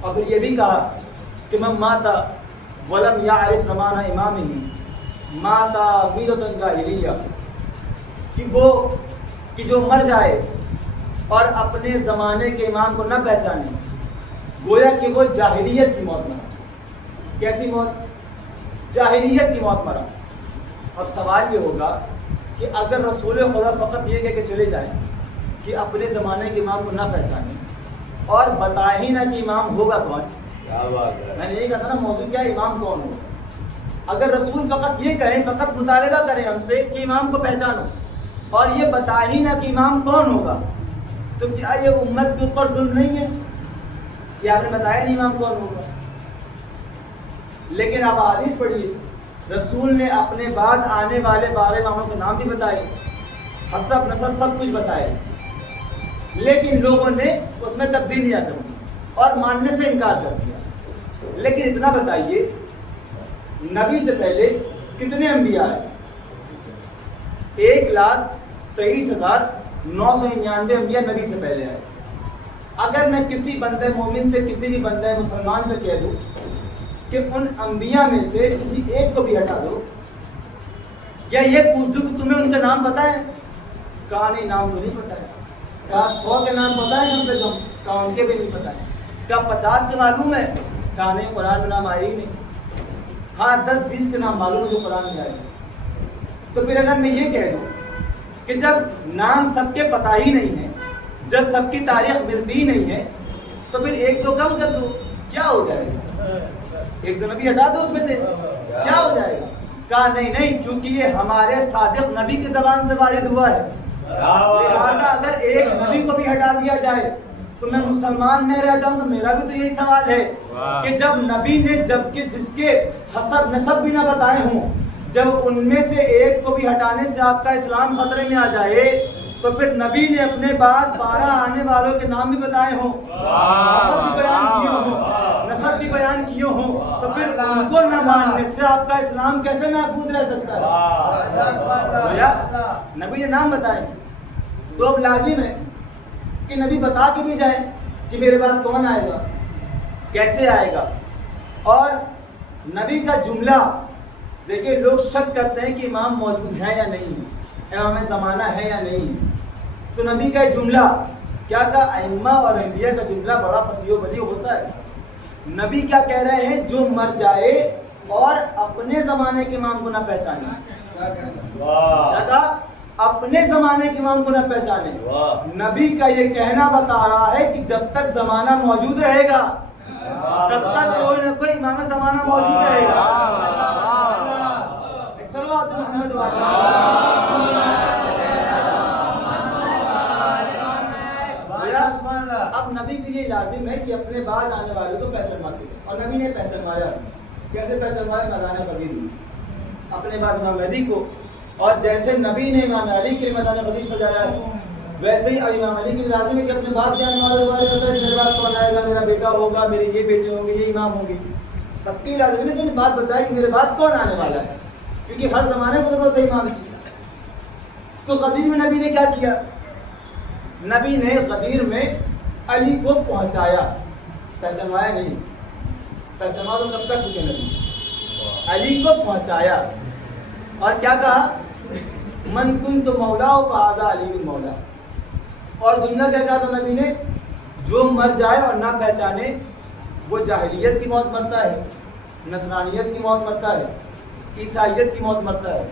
اور پھر یہ بھی کہا کہ من مات ولم یعرف زمانہ امامہ مات میتۃ جاہلیہ, کہ وہ کہ جو مر جائے اور اپنے زمانے کے امام کو نہ پہچانے, گویا کہ وہ جاہلیت کی موت مرا. کیسی موت؟ جاہلیت کی موت مرا. اب سوال یہ ہوگا کہ اگر رسول خدا فقط یہ کہہ کے چلے جائیں کہ اپنے زمانے کے امام کو نہ پہچانے اور بتائیں ہی نہ کہ امام ہوگا کون. میں نے یہ کہا تھا نا موضوع کیا ہے, امام کون ہوگا. اگر رسول فقط یہ کہیں, فقط مطالبہ کریں ہم سے کہ امام کو پہچانو اور یہ بتائیں ہی نہ کہ امام کون ہوگا, تو کیا یہ امت کے اوپر ظلم نہیں ہے کہ آپ نے بتایا نہیں امام کون ہوگا. لیکن آپ حدیث پڑھیے, رسول نے اپنے بعد آنے والے 12 اماموں کے نام بھی بتائے, حسب نسب سب کچھ بتائے, لیکن لوگوں نے اس میں تبدیلیاں کر دی اور ماننے سے انکار کر دیا. لیکن اتنا بتائیے نبی سے پہلے کتنے انبیاء ہیں؟ 1,23,999 انبیاء نبی سے پہلے آئے. اگر میں کسی بندے مومن سے, کسی بھی بندے مسلمان سے کہہ دوں کہ ان انبیاء میں سے کسی ایک کو بھی ہٹا دو, یا یہ پوچھ دوں کہ تمہیں ان کا نام پتہ ہے؟ کہا نہیں نام تو نہیں پتہ ہے. کہا 100 کے نام پتہ ہے کم سے کم؟ کہا ان کے بھی نہیں پتہ ہے. کہا 50 کے معلوم ہے؟ کہا نہیں قرآن میں نام آئے ہی نہیں. ہاں 10-20 کے نام معلوم ہے جو قرآن میں آئے. تو پھر اگر میں یہ کہہ دوں کہ جب نام سب کے پتہ ہی نہیں ہے, جب سب کی تاریخ ملتی ہی نہیں ہے, تو پھر ایک دو کم کر دو, کیا ہو جائے گا؟ ایک دو نبی ہٹا دو اس میں سے, کیا ہو جائے گا؟ کہا نہیں, کیونکہ یہ ہمارے صادق نبی کی زبان سے وارد ہوا ہے, لہٰذا اگر ایک نبی کو بھی ہٹا دیا جائے تو میں مسلمان نہ رہ جاؤں. تو میرا بھی تو یہی سوال ہے کہ جب نبی نے, جبکہ جس کے حسب نسب بھی نہ بتائے ہوں, جب ان میں سے ایک کو بھی ہٹانے سے آپ کا اسلام خطرے میں آ جائے, تو پھر نبی نے اپنے بعد 12 آنے والوں کے نام بھی بتائے ہوں, حسب بھی بیان کیے ہوں, نسب بھی بیان کیے ہوں, تو پھر ان کو نہ ماننے سے آپ کا اسلام کیسے محفوظ رہ سکتا ہے؟ نبی نے نام بتائے تو اب لازم ہے کہ نبی بتا کے بھی جائے کہ میرے بعد کون آئے گا, کیسے آئے گا. اور نبی کا جملہ دیکھیں, لوگ شک کرتے ہیں کہ امام موجود ہے یا نہیں, امام زمانہ ہے یا نہیں. تو نبی کا جملہ کیا کہا, ائمہ اور انبیاء کا جملہ بڑا فصیح و بلیغ ہوتا ہے. نبی کیا کہہ رہے ہیں, جو مر جائے اور اپنے زمانے کے امام کو نہ پہچانے. کیا کہا, اپنے زمانے کے امام کو نہ پہچانے. نبی کا یہ کہنا بتا رہا ہے کہ جب تک زمانہ موجود رہے گا تب تک کوئی نہ کوئی امام زمانہ موجود رہے گا. اب نبی کے لیے لازم ہے کہ اپنے بعد آنے والے کو پہچان مارتے ہیں, اور نبی نے پہچان مارا. کیسے پہچان مارا؟ میدان بدر میں اپنے بعد امام مہدی کو اور جیسے نبی نے امام علی کے میدان غدیر سجایا ہے ویسے ہی اب امام علی کی لازم ہے کہ اپنے بعد کے آنے والے بارے میں بتائے میرے بعد کون آئے گا، میرا بیٹا ہوگا، میرے یہ بیٹے ہوں گے، یہ امام ہوں گے، سب کی لازم ہے لیکن بات بتائے کہ میرے بعد کون آنے والا ہے، کیونکہ ہر زمانے کو ضرورت ہے امام کی۔ تو غدیر میں نبی نے کیا کیا؟ نبی نے غدیر میں علی کو پہنچایا، پہچنوایا نہیں، پہچنوا تو کب کا چکے نبی، علی کو پہنچایا اور کیا کہا؟ من کنت مولا فہذا علی المولا، اور جملہ کیا کہا تھا نبی نے؟ جو مر جائے اور نہ پہچانے وہ جاہلیت کی موت مرتا ہے، نصرانیت کی موت مرتا ہے، عیسائیت کی موت مرتا ہے،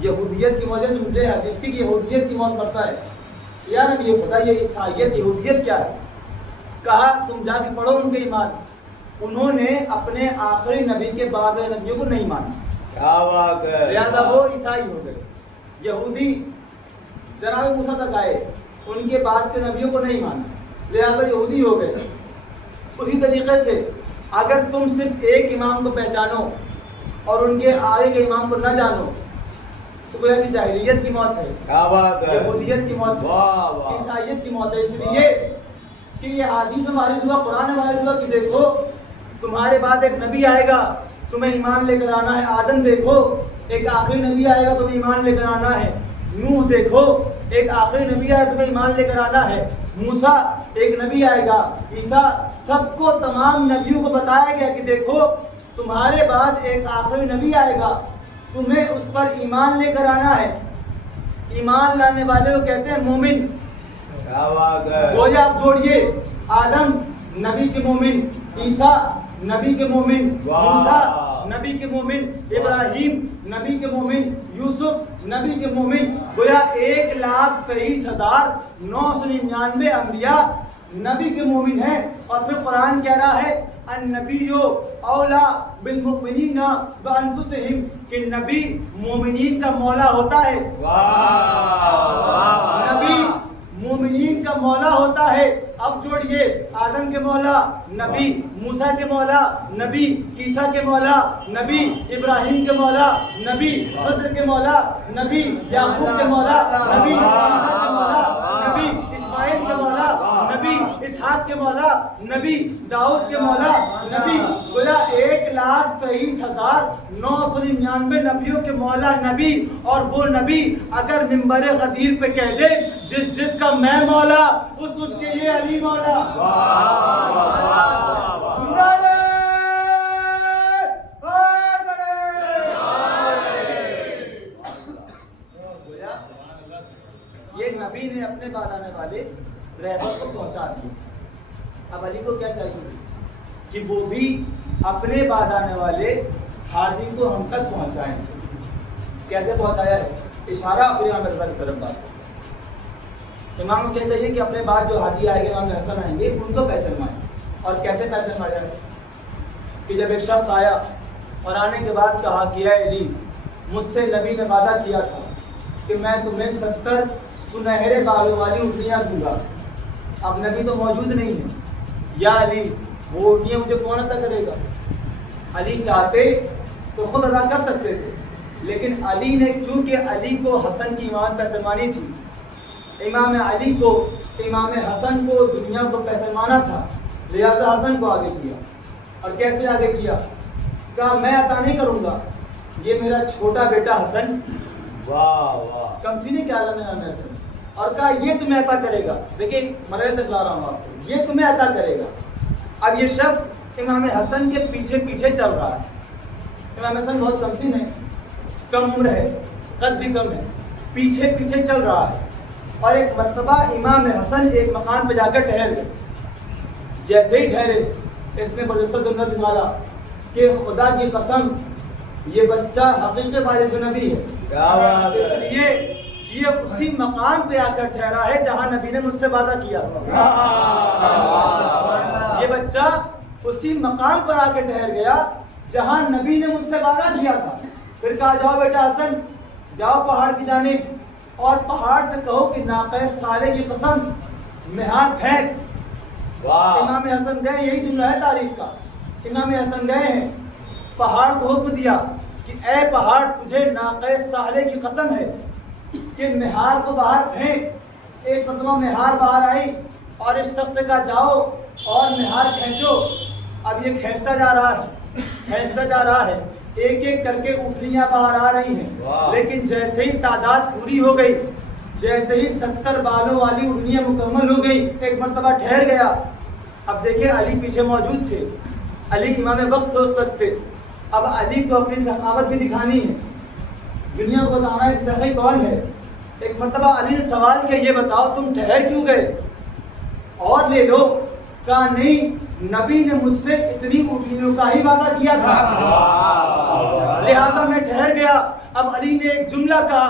یہودیت کی موت، سنتے ہیں حدیث کی یہودیت کی موت مرتا ہے۔ یا نبی یہ پتا یہ عیسائیت یہودیت کیا ہے؟ کہا تم جا کے پڑھو ان کے ایمان، انہوں نے اپنے آخری نبی کے بعد نبیوں کو نہیں مانا، کیا بات ہے، لہذا وہ عیسائی ہو گئے۔ یہودی جناب موسیٰ تک آئے، ان کے بعد کے نبیوں کو نہیں مانا، لہذا یہودی ہو گئے۔ اسی طریقے سے اگر تم صرف ایک امام کو پہچانو اور ان کے آگے کے امام کو نہ جانو تو گویا کہ جاہلیت کی موت ہے، کیا بات ہے، یہودیت کی موت ہے، واہ واہ، عیسائیت کی موت ہے۔ اس لیے کہ یہ حدیث ہماری دعا، قرآن ہماری دعا کہ دیکھو تمہارے بعد ایک نبی آئے گا، تمہیں ایمان لے کر آنا ہے۔ آدم دیکھو ایک آخری نبی آئے گا، تمہیں ایمان لے کر آنا ہے۔ نوح دیکھو ایک آخری نبی آئے گا، تمہیں ایمان لے کر آنا ہے۔ موسیٰ ایک نبی آئے گا، عیسیٰ، سب کو تمام نبیوں کو بتایا گیا کہ دیکھو تمہارے بعد ایک آخری نبی آئے گا، تمہیں اس پر ایمان لے کر آنا ہے۔ ایمان لانے والے کو کہتے ہیں مومن۔ کیا بات ہے، گویا آپ جوڑیے، آدم نبی کے مومن، عیسیٰ نبی کے مومن، موسیٰ نبی کے مومن، ابراہیم نبی کے مومن، یوسف نبی کے مومن، گویا 1,23,999 انبیاء نبی کے مومن ہیں۔ اور پھر قرآن کہہ رہا ہے النبی اولا بالمؤمنین بانفسہم، کہ نبی مومنین کا مولا ہوتا ہے۔ نبی مومنین کا مولا ہوتا ہے۔ اب جوڑیے، آدم کے مولا نبی، موسیٰ کے مولا نبی، عیسیٰ کے مولا نبی، ابراہیم کے مولا نبی، حضر کے مولا نبی، یعقوب کے مولا نبی، عیسیٰ کے مولا نبی، اسماعیل کے مولا نبی، اسحاق کے مولا نبی، داؤد کے مولا نبی۔ گویا 1,23,999 نبیوں کے مولا نبی، اور وہ نبی اگر منبر غدیر پہ کہہ دے جس کا میں مولا اس کے یہ علی مولا۔ یہ نبی نے اپنے بعد آنے والے رہبر کو پہنچا دیا۔ اب علی کو کیا چاہیے کہ وہ بھی اپنے بعد آنے والے ہادی کو ہم تک پہنچائیں۔ کیسے پہنچایا ہے؟ اشارہ اپنے امام رضا کی طرف بات۔ امام کو کیا چاہیے کہ اپنے بعد جو ہادی آئے گے، امام حسن آئیں گے، ان کو پہچنوائیں۔ اور کیسے پہچنوایا ہے؟ کہ جب ایک شخص آیا اور آنے کے بعد کہا کہ اے علی، مجھ سے نبی نے وعدہ کیا تھا کہ میں تمہیں 70 سنہرے بالوں والی اٹھنیاں دوں گا، اب نبی تو موجود نہیں ہے، یا علی وہ اٹھنیاں مجھے کون عطا کرے گا؟ علی چاہتے تو خود ادا کر سکتے تھے، لیکن علی نے، کیونکہ علی کو حسن کی امامت پہچنوانی تھی، امام علی کو، امام حسن کو دنیا کو پہچنوانا تھا، لہذا حسن کو آگے کیا۔ اور کیسے آگے کیا؟ کہا میں عطا نہیں کروں گا، یہ میرا چھوٹا بیٹا حسن، واہ واہ، کمسینی کے عالم میں امام حسن، اور کہا یہ تمہیں عطا کرے گا۔ دیکھیں مرحلے تک لا رہا ہوں آپ کو، یہ تمہیں عطا کرے گا۔ اب یہ شخص امام حسن کے پیچھے پیچھے چل رہا ہے۔ امام حسن بہت کمسین ہے، کم عمر ہے، قد بھی کم ہے، پیچھے پیچھے چل رہا ہے۔ اور ایک مرتبہ امام حسن ایک مقام پہ جا کر ٹھہر گئے۔ جیسے ہی ٹھہرے، اس نے بجسد جملہ نکالا کہ خدا کی قسم یہ بچہ حقیقی وارث نبی ہے، اس لیے یہ اسی مقام پہ آ کر ٹھہرا ہے جہاں نبی نے مجھ سے وعدہ کیا تھا۔ یہ بچہ اسی مقام پر آ کے ٹھہر گیا جہاں نبی نے مجھ سے وعدہ کیا تھا۔ پھر کہا جاؤ بیٹا حسن، جاؤ پہاڑ کی جانب اور پہاڑ سے کہو کہ ناقہ صالح کی قسم مہار پھینک۔ امام حسن گئے، یہی جملہ ہے تاریخ کا، امام حسن گئے ہیں، پہاڑ کو حکم دیا کہ کہ اے پہاڑ تجھے ناقہ سالے کی قسم ہے کہ مہار کو باہر پھینک۔ ایک مرتبہ مہار باہر آئی اور اس شخص سے کہا جاؤ اور مہار کھینچو۔ اب یہ کھینچتا جا رہا ہے، ایک ایک کر کے اٹھنیاں باہر آ رہی ہیں، لیکن جیسے ہی تعداد پوری ہو گئی، جیسے ہی 70 بالوں والی اٹھنیاں مکمل ہو گئی، ایک مرتبہ ٹھہر گیا۔ اب دیکھیں علی پیچھے موجود تھے، علی امام وقت تھے اس وقت پہ۔ اب علی کو اپنی سخاوت بھی دکھانی ہے، دنیا کو بتانا ہے کہ سخی کون ہے۔ ایک مرتبہ علی نے سوال کیا یہ بتاؤ تم ٹھہر کیوں گئے؟ اور لے لو۔ کہا نہیں، نبی نے مجھ سے اتنی اٹھنیوں کا ہی وعدہ کیا تھا، لہٰذا میں ٹھہر گیا۔ اب علی نے ایک جملہ کہا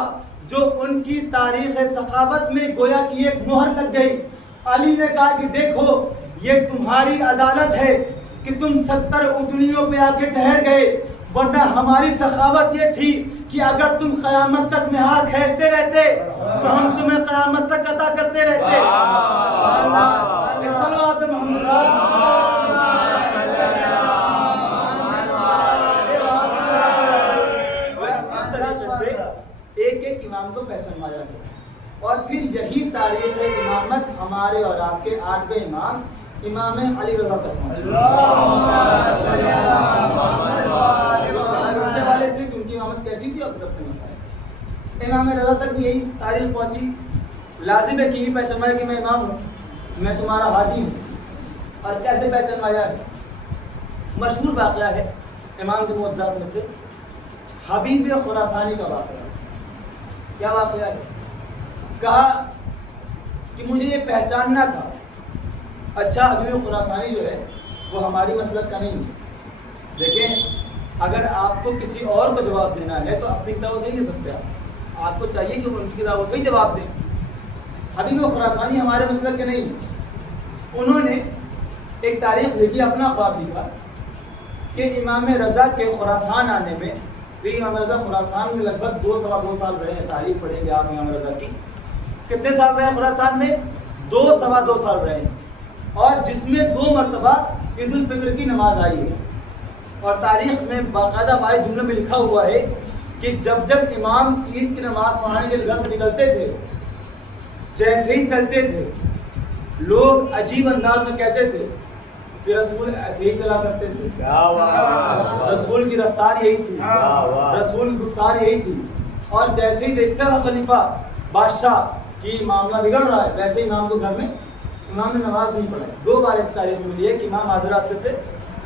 جو ان کی تاریخ سخاوت میں گویا کی ایک مہر لگ گئی۔ علی نے کہا کہ دیکھو یہ تمہاری عدالت ہے کہ تم 70 اٹھنیوں پہ آ کے ٹھہر گئے، ورنہ ہماری سخاوت یہ تھی کہ اگر تم قیامت تک مہار کھینچتے رہتے تو ہم تمہیں قیامت تک عطا کرتے رہتے۔ صلوات محمد اس طرح سے ایک ایک امام کو پہچانوایا گیا، اور پھر یہی تاریخ امامت ہمارے اور آپ کے 8ویں امام امام علی رضا تک پہنچے۔ والے سے ان کی امامت کیسی تھی اب رکھتے مسائل، امام رضا تک بھی یہی تاریخ پہنچی۔ لازم ہے کہ یہی پہچانوایا کہ میں امام ہوں، میں تمہارا ہادی ہوں۔ اور کیسے پہچانوایا ہے؟ مشہور واقعہ ہے امام کے معجزات میں سے حبیب خراسانی کا واقعہ۔ کیا واقعہ ہے؟ کہا کہ مجھے یہ پہچاننا تھا۔ اچھا، حبیب خراسانی جو ہے وہ ہماری مسلک کا نہیں ہے۔ دیکھیں، اگر آپ کو کسی اور کو جواب دینا ہے تو اپنی کتابوں سے ہی دے سکتے ہیں، آپ کو چاہیے کہ ان کی کتابوں سے ہی جواب دیں۔ حبیب خراسانی ہمارے مسلک کے نہیں ہیں۔ انہوں نے ایک تاریخ لکھی، اپنا خواب لکھا کہ امام رضا کے خراسان آنے میں، امام رضا خراسان میں لگ بھگ 2-2.25 سال رہے ہیں۔ تاریخ پڑھیں گے آپ امام رضا کی، کتنے سال رہے ہیں خراسان میں؟ 2-2.25 سال رہے ہیں، اور جس میں 2 مرتبہ عید الفطر کی نماز آئی ہے۔ اور تاریخ میں باقاعدہ بھائی جملے میں لکھا ہوا ہے کہ جب جب امام عید کی نماز پڑھانے کے لیے گھر سے نکلتے تھے، جیسے ہی چلتے تھے لوگ عجیب انداز میں کہتے تھے کہ رسول ایسے ہی چلا کرتے تھے، رسول کی رفتار یہی تھی، رسول کی گفتار یہی تھی۔ اور جیسے ہی دیکھتا تھا خلیفہ بادشاہ کی معاملہ بگڑ رہا ہے، ویسے امام کو گھر میں امام نے نماز نہیں پڑھائی۔ 2 بار اس تاریخ میں ملی ہے کہ امام آدھے راستے سے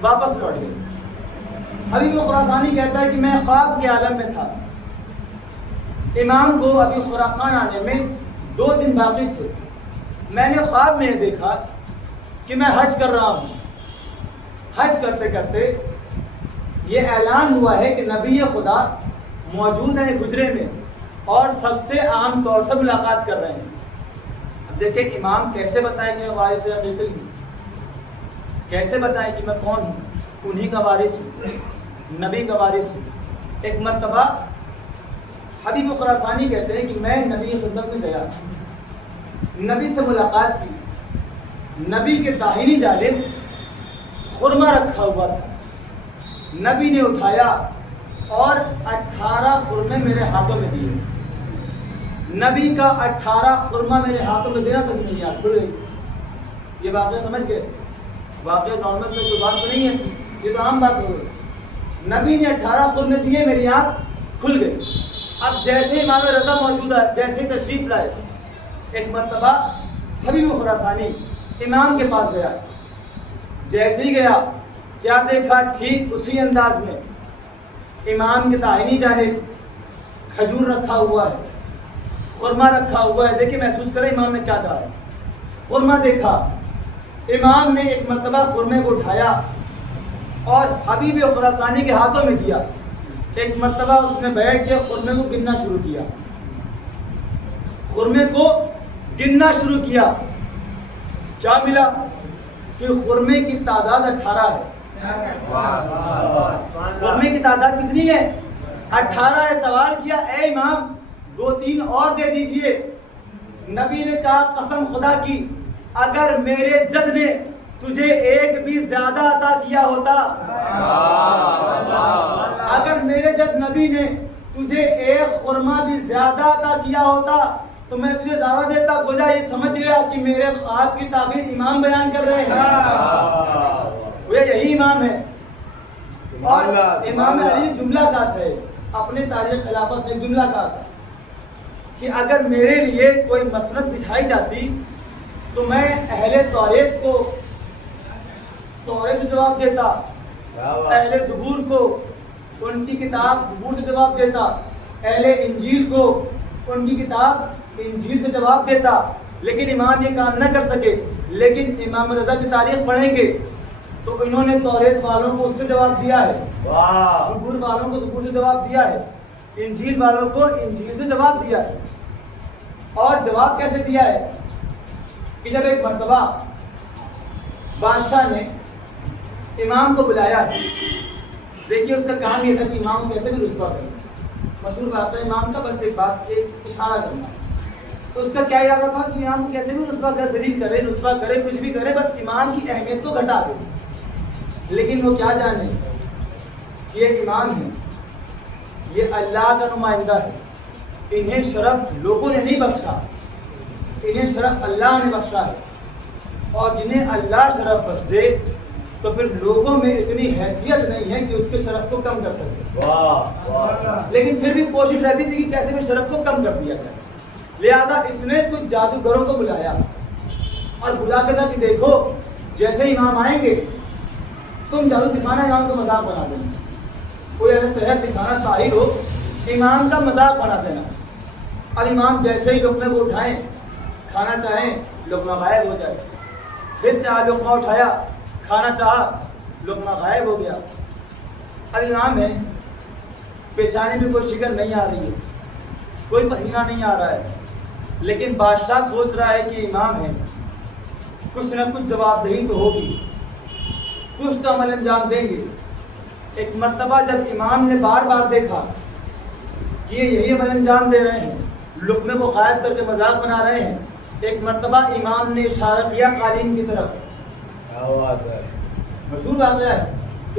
واپس لوٹ گئے۔ ابھی وہ خراسانی کہتا ہے کہ میں خواب کے عالم میں تھا، امام کو ابھی خراسان آنے میں 2 دن باقی تھے۔ میں نے خواب میں یہ دیکھا کہ میں حج کر رہا ہوں۔ حج کرتے کرتے یہ اعلان ہوا ہے کہ نبی خدا موجود ہیں حجرے میں اور سب سے عام طور سے ملاقات کر رہے ہیں۔ اب دیکھیں امام کیسے بتائیں کہ میں وارث حقیقی ہوں، کیسے بتائیں کہ میں کون ہوں؟ انہی کا وارث ہوں، نبی کا وارث ہوں۔ ایک مرتبہ حبیب خراسانی کہتے ہیں کہ میں نبی کی خدمت میں گیا، نبی سے ملاقات کی۔ نبی کے داہنی جانب خرما رکھا ہوا تھا، نبی نے اٹھایا اور 18 خرمے میرے ہاتھوں میں دیے۔ نبی کا 18 خرما میرے ہاتھوں میں دینا تک میری آنکھ کھل گئی۔ یہ واقعہ سمجھ گئے؟ واقعہ نارمل سے کوئی بات تو نہیں ہے ایسی، یہ تو عام بات ہو گئی۔ نبی نے 18 خرمے دیے، میری آنکھ کھل گئی۔ اب جیسے امام رضا موجود ہے، جیسے ہی تشریف لائے، ایک مرتبہ حبیب خراسانی امام کے پاس گیا۔ جیسے ہی گیا کیا دیکھا؟ ٹھیک اسی انداز میں امام کے داہنی جانب کھجور رکھا ہوا ہے، خرما رکھا ہوا ہے۔ دیکھیں محسوس کریں امام نے کیا کہا ہے۔ خرما دیکھا، امام نے ایک مرتبہ خرمے کو اٹھایا اور حبیب خراسانی کے ہاتھوں میں دیا۔ ایک مرتبہ اس نے بیٹھ کے خرمے کو گننا شروع کیا، خرمے کو گننا شروع کیا۔ کیا ملا؟ کہ خرمے کی تعداد 18 ہے۔ خرمے کی تعداد کتنی ہے؟ 18 ہے۔ سوال کیا اے امام 2-3 اور دے دیجئے۔ نبی نے کہا قسم خدا کی اگر میرے جد نے تجھے ایک بھی زیادہ عطا کیا ہوتا. اگر میرے جد نبی نے تجھے ایک خرما بھی زیادہ عطا کیا ہوتا تو میں تجھے زیادہ دیتا. گویا یہ سمجھ گیا کہ میرے خواب کی تعبیر امام بیان کر رہے ہیں. گویا یہی امام ہے. اور امام علی جملہ کہتا ہے اپنے تاریخ خلافت میں جملہ کہتا ہے کہ اگر میرے لیے کوئی مسند بچھائی جاتی تو میں اہل توریت کو توریت سے جواب دیتا, اہل زبور کو ان کی کتاب زبور سے جواب دیتا, اہل انجیل کو ان کی کتاب انجیل سے جواب دیتا. لیکن امام یہ کام نہ کر سکے. لیکن امام رضا کی تاریخ پڑھیں گے تو انہوں نے توریت والوں کو اس سے جواب دیا ہے, زبور والوں کو زبور سے جواب دیا ہے, انجیل والوں کو انجیل سے جواب دیا ہے. اور جواب کیسے دیا ہے کہ جب ایک مرتبہ بادشاہ نے امام کو بلایا ہے. دیکھیے اس کا کام یہ تھا کہ امام کو کیسے بھی رسوا کرے. مشہور بات ہے امام کا, بس ایک بات ایک اشارہ کرنا. تو اس کا کیا ارادہ تھا کہ امام کو کیسے بھی رسوا کرے, ذلیل کرے, رسوا کرے, کچھ بھی کرے, بس امام کی اہمیت کو گھٹا دے. لیکن وہ کیا جانے یہ امام ہیں, یہ اللہ کا نمائندہ ہے. انہیں شرف لوگوں نے نہیں بخشا, انہیں شرف اللہ نے بخشا ہے. اور جنہیں اللہ شرف بخش دے تو پھر لوگوں میں اتنی حیثیت نہیں ہے کہ اس کے شرف کو کم کر سکے. لیکن پھر بھی کوشش رہتی تھی کہ کیسے بھی شرف کو کم کر دیا جائے. لہذا اس نے کچھ جادوگروں کو بلایا اور بلا کے تھا کہ دیکھو جیسے امام آئیں گے تم جادو دکھانا, امام کا مذاق بنا دینا. کوئی ایسا سحر دکھانا, ساحر ہو, امام کا مذاق بنا دینا. اب امام جیسے ہی لقمے کو اٹھائیں, کھانا چاہیں, لقمہ غائب ہو جائے. پھر چاہا لقمہ اٹھایا, کھانا چاہا, لقمہ غائب ہو گیا. اب امام ہے, پیشانی میں کوئی شکن نہیں آ رہی ہے, کوئی پسینہ نہیں آ رہا ہے. لیکن بادشاہ سوچ رہا ہے کہ امام ہے, کچھ نہ کچھ جواب دہی تو ہوگی, کچھ تو عمل انجام دیں گے. ایک مرتبہ جب امام نے بار بار دیکھا کہ یہ یہی عمل انجام دے رہے ہیں, لقمے کو غائب کر کے مذاق بنا رہے ہیں, ایک مرتبہ امام نے اشارہ کیا قالین کی طرف. مشہور بات ہے,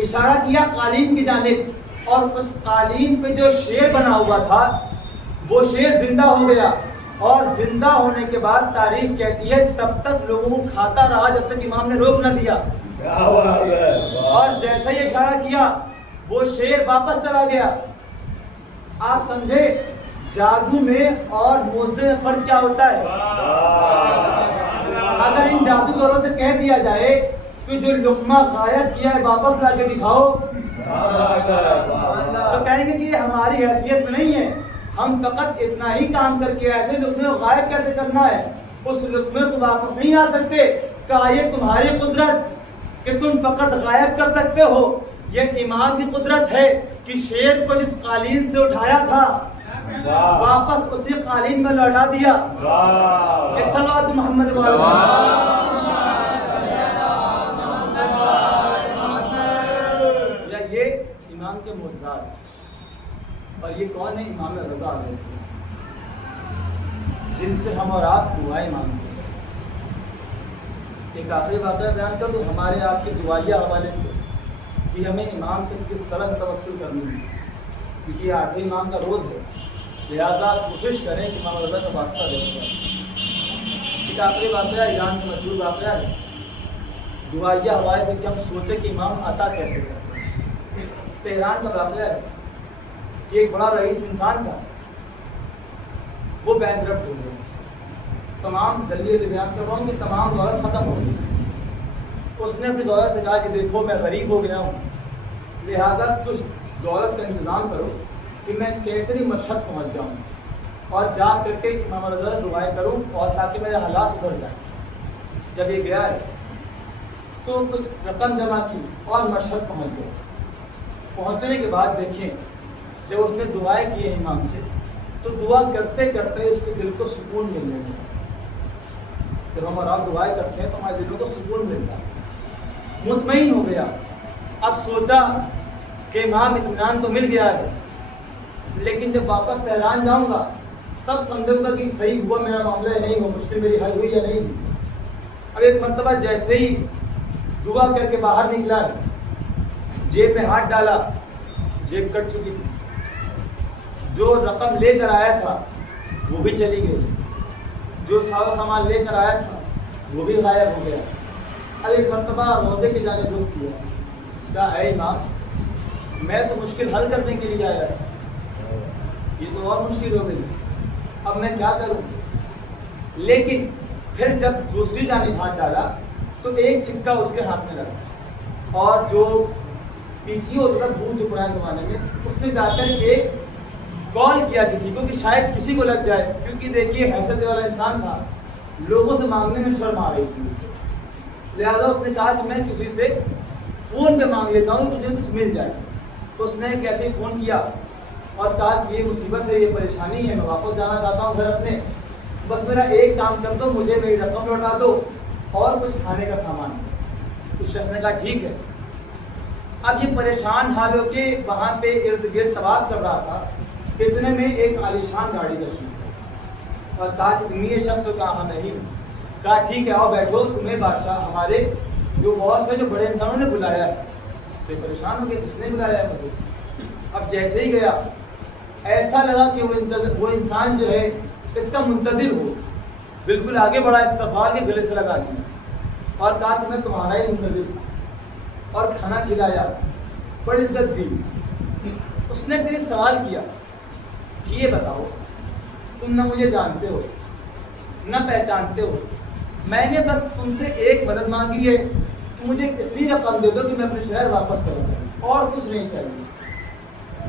اشارہ کیا قالین کی جانب, اور اس قالین پہ جو شیر بنا ہوا تھا وہ شیر زندہ ہو گیا. اور زندہ ہونے کے بعد تاریخ کہتی ہے تب تک لوگوں کو کھاتا رہا جب تک امام نے روک نہ دیا. اور جیسا ہی اشارہ کیا وہ شیر واپس چلا گیا. آپ سمجھے جادو میں اور موزے میں فرق کیا ہوتا ہے. اگر ان جادوگروں سے کہہ دیا جائے کہ جو لقمہ غائب کیا ہے واپس لا کے دکھاؤ تو کہیں گے کہ یہ ہماری حیثیت میں نہیں ہے, ہم فقط اتنا ہی کام کر کے آئے تھے, لقمے کو غائب کیسے کرنا ہے, اس لقمے کو واپس نہیں آ سکتے. کہا یہ تمہاری قدرت کہ تم فقط غائب کر سکتے ہو, یہ امام کی قدرت ہے کہ شیر کو جس قالین سے اٹھایا تھا واپس اسی قالین میں لوٹا دیا. صلوات محمد یا یہ امام کے معجزات. اور یہ کون ہے؟ امام رضا علیہ السلام, جن سے ہم اور آپ دعائیں مانگتے ہیں. ایک آخری واقعہ بیان کر دوں ہمارے آپ کی دعائیہ حوالے سے کہ ہمیں امام سے کس طرح توسل کرنی ہے, کیونکہ یہ 8ویں امام کا روز ہے. لہٰذا آپ کوشش کریں کہ امام رضا کا واسطہ دیں. ایک آخری واقعہ ایران کا مشہور واقعہ ہے, دعائیہ حوالے سے کہ ہم سوچیں کہ امام عطا کیسے کرتے ہیں. تہران کا واقعہ ہے کہ ایک بڑا رئیس انسان تھا, وہ بینکرپٹ ہو گیا. تمام جلدی بیان کر رہا ہوں کہ تمام دولت ختم ہو گئی. اس نے اپنی دولت سے کہا کہ دیکھو میں غریب ہو گیا ہوں, لہٰذا کچھ دولت کا انتظام کرو کہ میں کیسے بھی مشہد پہنچ جاؤں اور جا کر کے امام رضا سے دعائیں کروں اور تاکہ میرے حالات سدھر جائیں. جب یہ گیا ہے تو کچھ رقم جمع کی اور مشہد پہنچ گیا. پہنچنے کے بعد دیکھیں جب اس نے دعائیں کی امام سے تو دعا کرتے کرتے اس کے دل کو سکون ملنے لگا. جب ہم اور آپ دعائیں کرتے ہیں تو ہمارے دلوں کو سکون ملتا ہے, مطمئن ہو گیا. اب سوچا کہ امام اطمینان تو مل گیا ہے, لیکن جب واپس تہران جاؤں گا تب سمجھوں گا کہ صحیح ہوا میرا معاملہ یا نہیں ہوا, مشکل میری حل ہوئی یا نہیں. اب ایک مرتبہ جیسے ہی دعا کر کے باہر نکلا ہے، جیب میں ہاتھ ڈالا، جیب کٹ چکی تھی، جو رقم لے کر آیا تھا وہ بھی چلی گئی، جو سامان لے کر آیا تھا وہ بھی غائب ہو گیا۔ اب ایک مرتبہ روزے کی جانب رخ کیا، کہا اے امام میں تو مشکل حل کرنے کے لیے آیا تھا، یہ تو اور مشکل ہو گئی، اب میں کیا کروں؟ لیکن پھر جب دوسری جانب ہاتھ ڈالا تو ایک سکہ اس کے ہاتھ میں لگا، اور جو پی سی ہوتا تھا بھوت جو پرانے زمانے میں، اس نے جا کر ایک کال کیا کسی کو کہ شاید کسی کو لگ جائے، کیونکہ دیکھیے حیثیت والا انسان تھا، لوگوں سے مانگنے میں شرم آ رہی تھی اسے، لہٰذا اس نے کہا کہ میں کسی سے فون پہ مانگ لیتا ہوں کہ مجھے کچھ مل جائے۔ اس نے کیسے ہی فون کیا اور کہا کہ یہ مصیبت ہے، یہ پریشانی ہے، میں واپس جانا چاہتا ہوں گھر اپنے، بس میرا ایک کام کر دو، مجھے میری رقم لوٹا دو اور کچھ کھانے کا سامان۔ اس شخص نے کہا ٹھیک ہے۔ اب یہ پریشان حال ہو کے وہاں پہ ارد گرد طواف کر رہا تھا کہ اتنے میں ایک عالیشان گاڑی تشریف اور کہا کہ تم یہ شخص ہو؟ کہا ہاں میں ہی ہوں۔ کہا ٹھیک ہے آؤ بیٹھو، تمہیں بادشاہ ہمارے جو باس ہے جو بڑے انسانوں نے بلایا ہے۔ تو پریشان ہو گئے کس نے بلایا ہے مجھے؟ اب جیسے ہی گیا ایسا لگا کہ وہ انسان جو ہے اس کا منتظر ہو، بالکل آگے بڑھا، استقبال کے گلے سے لگا دیا اور کہا کہ میں تمہارا ہی منتظر ہوں، اور کھانا کھلایا، بڑی عزت دی۔ اس نے پھر ایک سوال کیا کہ یہ بتاؤ تم نہ مجھے جانتے ہو نہ پہچانتے ہو، میں نے بس تم سے ایک مدد مانگی ہے کہ مجھے اتنی رقم دے دو کہ میں اپنے شہر واپس چلا جاؤں، اور کچھ نہیں چاہیے۔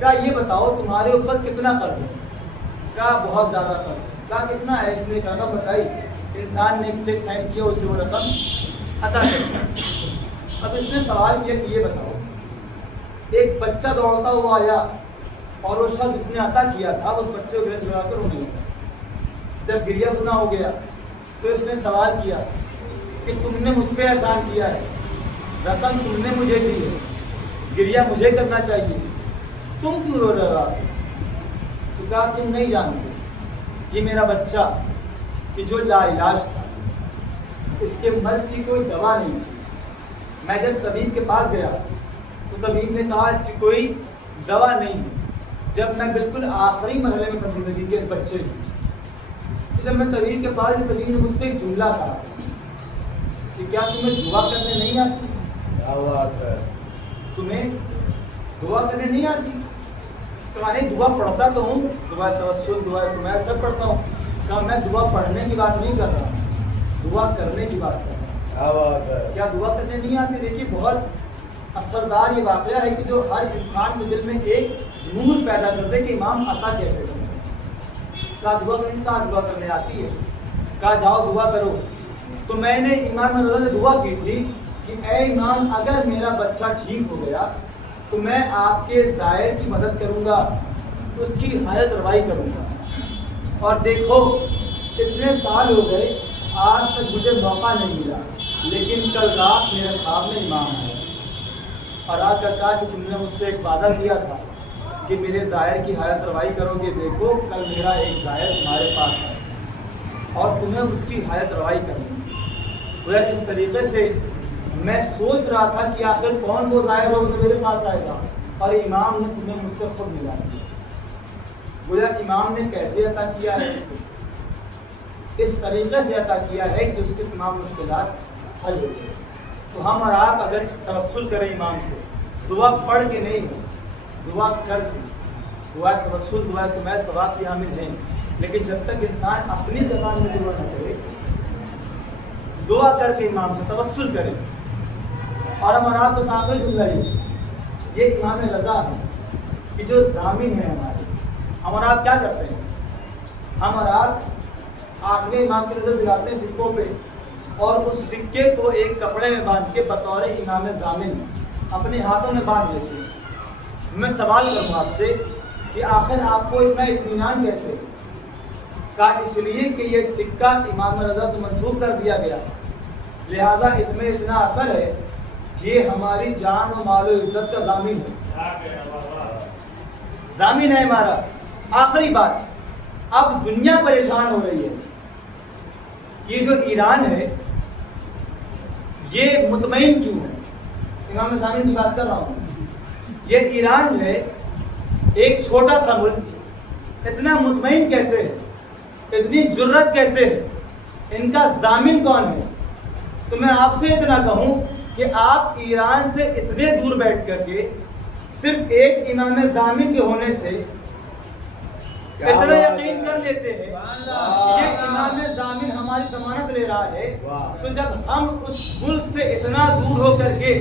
کہا یہ بتاؤ تمہارے اوپر کتنا قرض ہے؟ کہا بہت زیادہ قرض ہے۔ کہا کتنا ہے؟ اس نے کہا بتائی۔ انسان نے ایک چیک سائن کیا، اسے وہ رقم عطا کر۔ اب اس نے سوال کیا کہ یہ بتاؤ ایک بچہ دوڑتا ہوا آیا اور وہ شخص جس نے عطا کیا تھا اس بچے کو گلے سے لگا کر رونے لگا۔ جب گریا گنا ہو گیا تو اس نے سوال کیا کہ تم نے مجھ پہ احسان کیا ہے، رقم تم نے مجھے دی ہے، گریا مجھے کرنا چاہیے، تم کیوں رو رہا؟ تو کہا تم نہیں جانتے، یہ میرا بچہ کہ جو لا علاج تھا، اس کے مرض کی کوئی دوا نہیں تھی۔ میں جب طبیب کے پاس گیا تو طبیب نے کہا اس کی کوئی دوا نہیں ہے۔ جب میں بالکل آخری مرحلے میں پھنسی زندگی کے اس بچے کی، تو جب میں طبیب کے پاس طبیب نے مجھ سے ایک جملہ کہا کہ کیا تمہیں دعا کرنے نہیں آتی؟ تمہیں دعا کرنے نہیں آتی؟ کہا نہیں دعا پڑھتا تو ہوں، دعا توسل دعا میں سب پڑھتا ہوں۔ کہا میں دعا پڑھنے کی بات نہیں کر رہا، دعا کرنے کی بات کر رہا ہوں۔ کیا دعا کرنے نہیں آتی؟ دیکھیے بہت اثردار یہ واقعہ ہے کہ جو ہر انسان کے دل میں ایک نور پیدا کر دے کہ امام عطا کیسے کرتے ہیں۔ کہا دعا کرنے، کہا دعا کرنے آتی ہے۔ کہا جاؤ دعا کرو۔ تو میں نے امام رضا سے دعا کی تھی کہ اے امام اگر میرا بچہ ٹھیک ہو گیا تو میں آپ کے زائر کی مدد کروں گا، اس کی حاجت روائی کروں گا۔ اور دیکھو اتنے سال ہو گئے آج تک مجھے موقع نہیں ملا، لیکن کل رات میرے خواب میں امام آیا اور آ کر کہا کہ تم نے مجھ سے ایک وعدہ دیا تھا کہ میرے زائر کی حاجت روائی کرو گے، دیکھو کل میرا ایک زائر تمہارے پاس ہے اور تمہیں اس کی حاجت روائی کرنی ہے۔ گویا اس طریقے سے میں سوچ رہا تھا کہ آخر کون وہ زائر ہو جو میرے پاس آئے گا، اور امام نے تمہیں مجھ سے خود ملا دیا۔ گویا امام نے کیسے عطا کیا ہے؟ اس طریقے سے عطا کیا ہے کہ اس کے تمام مشکلات حل ہو گئے۔ تو ہم اور آپ اگر توسل کریں امام سے، دعا پڑھ کے نہیں، دعا کر کے، دعا توسل دعا تو میں ثواب کی حامل ہیں، لیکن جب تک انسان اپنی زبان میں دعا نہ کرے، دعا کر کے امام سے توسل کرے۔ اور ہم اور آپ کو سامنے جملہ یہ امام رضا ہے کہ جو ضامن ہے ہمارے، ہم اور آپ کیا کرتے ہیں؟ ہم اور آپ آٹھویں امام کی نظر دلاتے ہیں سکوں پہ، اور اس سکے کو ایک کپڑے میں باندھ کے بطور امام ضامن اپنے ہاتھوں میں باندھ لیتے ہیں۔ میں سوال کروں آپ سے کہ آخر آپ کو اتنا اطمینان کیسے؟ کہا اس لیے کہ یہ سکہ امام رضا سے منسوخ کر دیا گیا، لہٰذا اس میں اتنا اثر ہے کہ یہ ہماری جان و مال و عزت کا ضامن ہے، ضامن ہے ہمارا۔ آخری بات، اب دنیا پریشان ہو رہی ہے۔ یہ جو ایران ہے یہ مطمئن کیوں ہے؟ امام ضامن کی بات کر رہا ہوں. یہ ایران جو ہے ایک چھوٹا سا ملک اتنا مطمئن کیسے ہے؟ اتنی جرت کیسے ہے؟ ان کا ضامن کون ہے؟ تو میں آپ سے اتنا کہوں کہ آپ ایران سے اتنے دور بیٹھ کر کے صرف ایک امام ضامن کے ہونے سے اتنا یقین کر لیتے ہیں یہ امام ضامن ہماری ضمانت لے رہا ہے. تو جب ہم اس ملک سے اتنا دور ہو کر کے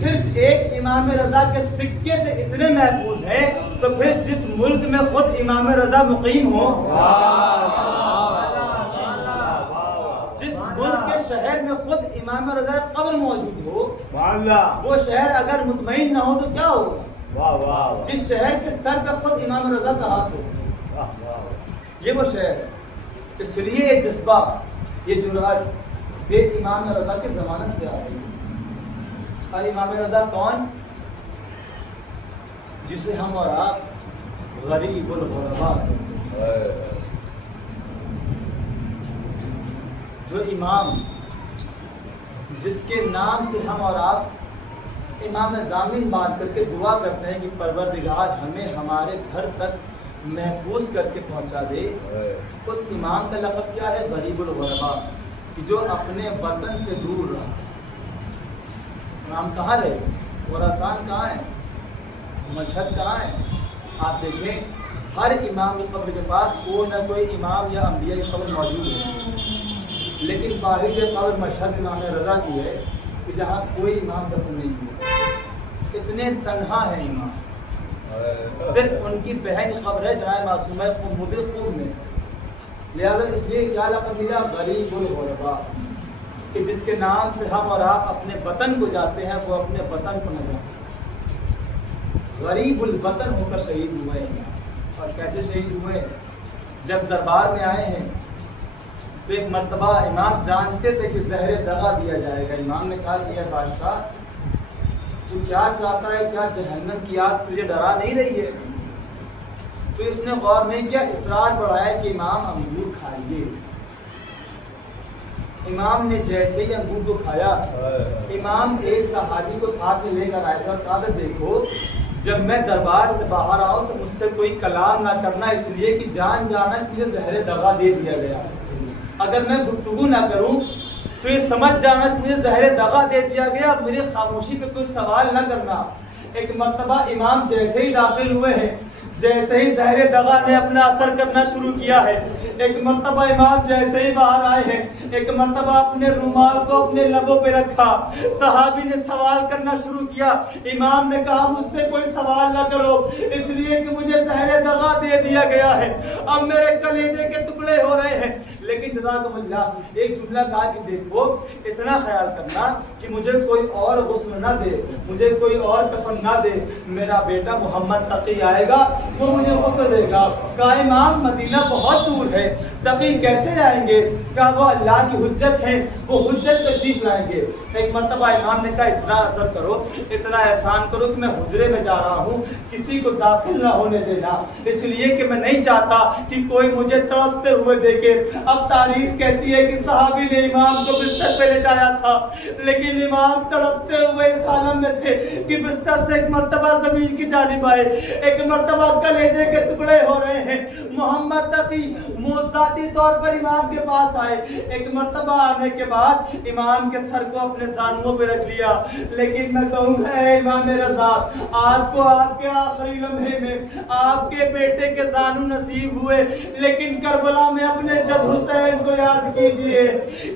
صرف ایک امام رضا کے سکے سے اتنے محفوظ ہیں تو پھر جس ملک میں خود امام رضا مقیم ہو, جس ملک کے شہر میں خود امام رضا قبر موجود ہو, وہ شہر اگر مطمئن نہ ہو تو کیا ہوگا؟ جس شہر کے سر پہ خود امام رضا کا ہاتھ ہو, یہ وہ شہر ہے. اس لیے یہ جذبہ, یہ جرأت یہ امام رضا کے ضمانت سے آ رہی ہے. اور امام رضا کون؟ جسے ہم اور آپ غریب الغربا کہتے ہیں. جو امام جس کے نام سے ہم اور آپ امام ضامن مان کر کے دعا کرتے ہیں کہ پروردگار ہمیں ہمارے گھر تک محفوظ کر کے پہنچا دے, اس امام کا لقب کیا ہے؟ غریب الغربا, کہ جو اپنے وطن سے دور رہا. امام کہاں رہے؟ خراسان کہاں ہے؟ مشہد کہاں ہے؟ آپ دیکھیں ہر امام کی قبر کے پاس کوئی نہ کوئی امام یا انبیاء کی قبر موجود ہے, لیکن واحد قبر مشہد امام رضا کی ہے کہ جہاں کوئی امام دفن نہیں ہوا. اتنے تنہا ہے امام, صرف ان کی بہن کی قبر ہے جناب معصومہ قم میں. لہذا اس لیے کیا لقب ملا؟ غریب الغربا, کہ جس کے نام سے ہم اور آپ اپنے وطن کو جاتے ہیں وہ اپنے وطن کو نہ جا سکتے. غریب الوطن ہو کر شہید ہوئے ہیں. اور کیسے شہید ہوئے؟ جب دربار میں آئے ہیں تو ایک مرتبہ امام جانتے تھے کہ زہر دغا دیا جائے گا. امام نے کہا کہ اے بادشاہ تو کیا چاہتا ہے؟ کیا جہنم کی آگ تجھے ڈرا نہیں رہی ہے؟ تو اس نے غور نہیں کیا, اصرار بڑھایا کہ امام انگور کھائیے. امام نے جیسے ہی انگور کو کھایا, امام ایک صحابی کو ساتھ میں لے کر آئے تھے اور کہا تھا دیکھو جب میں دربار سے باہر آؤں تو مجھ سے کوئی کلام نہ کرنا, اس لیے کہ جان جانا کہ مجھے زہر دغا دے دیا گیا. اگر میں گفتگو نہ کروں تو یہ سمجھ جانا کہ مجھے زہر دغا دے دیا گیا, میری خاموشی پہ کوئی سوال نہ کرنا. ایک مرتبہ امام جیسے ہی داخل ہوئے ہیں, جیسے ہی زہر دغا نے اپنا اثر کرنا شروع کیا ہے, ایک مرتبہ امام جیسے ہی باہر آئے ہیں, ایک مرتبہ اپنے رومال کو اپنے لبوں پہ رکھا, صحابی نے سوال کرنا شروع کیا. امام نے کہا مجھ سے کوئی سوال نہ کرو اس لیے کہ مجھے زہر دغا دے دیا گیا ہے, اب میرے کلیجے کے ٹکڑے ہو رہے ہیں. لیکن جزاکم اللہ ایک جملہ کہا کہ دیکھو اتنا خیال کرنا کہ مجھے کوئی اور غسل نہ دے, مجھے کوئی اور کفن نہ دے, میرا بیٹا محمد تقی آئے گا وہ مجھے غسل دے گا. کہا امام مدینہ بہت دور ہے, تقی کیسے آئیں گے؟ کہا وہ اللہ کی حجت ہے, وہ حجت تشریف لائیں گے. ایک مرتبہ امام نے کہا اتنا اثر کرو, اتنا احسان کرو کہ میں حجرے میں جا رہا ہوں, کسی کو داخل نہ ہونے دینا, اس لیے کہ میں نہیں چاہتا کہ کوئی مجھے تڑپتے ہوئے دیکھے. اب تاریخ کہتی ہے کہ صحابی نے امام کو بستر پہ لٹایا تھا, لیکن امام تڑپتے ہوئے اس عالم میں تھے کہ بستر سے ایک مرتبہ زمین کی جانب آئے, ایک مرتبہ کلیجے کے ٹکڑے ہو رہے ہیں. محمد تقی ذاتی طور پر امام کے پاس آئے, ایک مرتبہ آنے کے بعد امام کے سر کو اپنے زانوؤں پہ رکھ لیا. لیکن میں کہوں گا اے امام رضا, آپ کو آپ کے آخری لمحے میں آپ کے بیٹے کے زانو نصیب ہوئے, لیکن کربلا میں اپنے جد حسین کو یاد کیجئے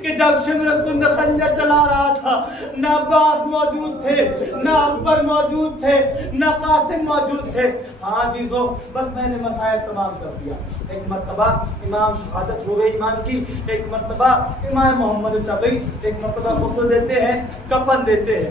کہ جب شمر کند خنجر چلا رہا تھا نہ عباس موجود تھے, نہ اکبر موجود تھے, نہ قاسم موجود تھے. ہاں عزیزو بس میں نے مسائل تمام کر دیا. ایک مرتبہ امام شہادت ہو گئی امام کی, ایک مرتبہ امام محمد تقی ایک مرتبہ غسل دیتے ہیں, کفن دیتے ہیں.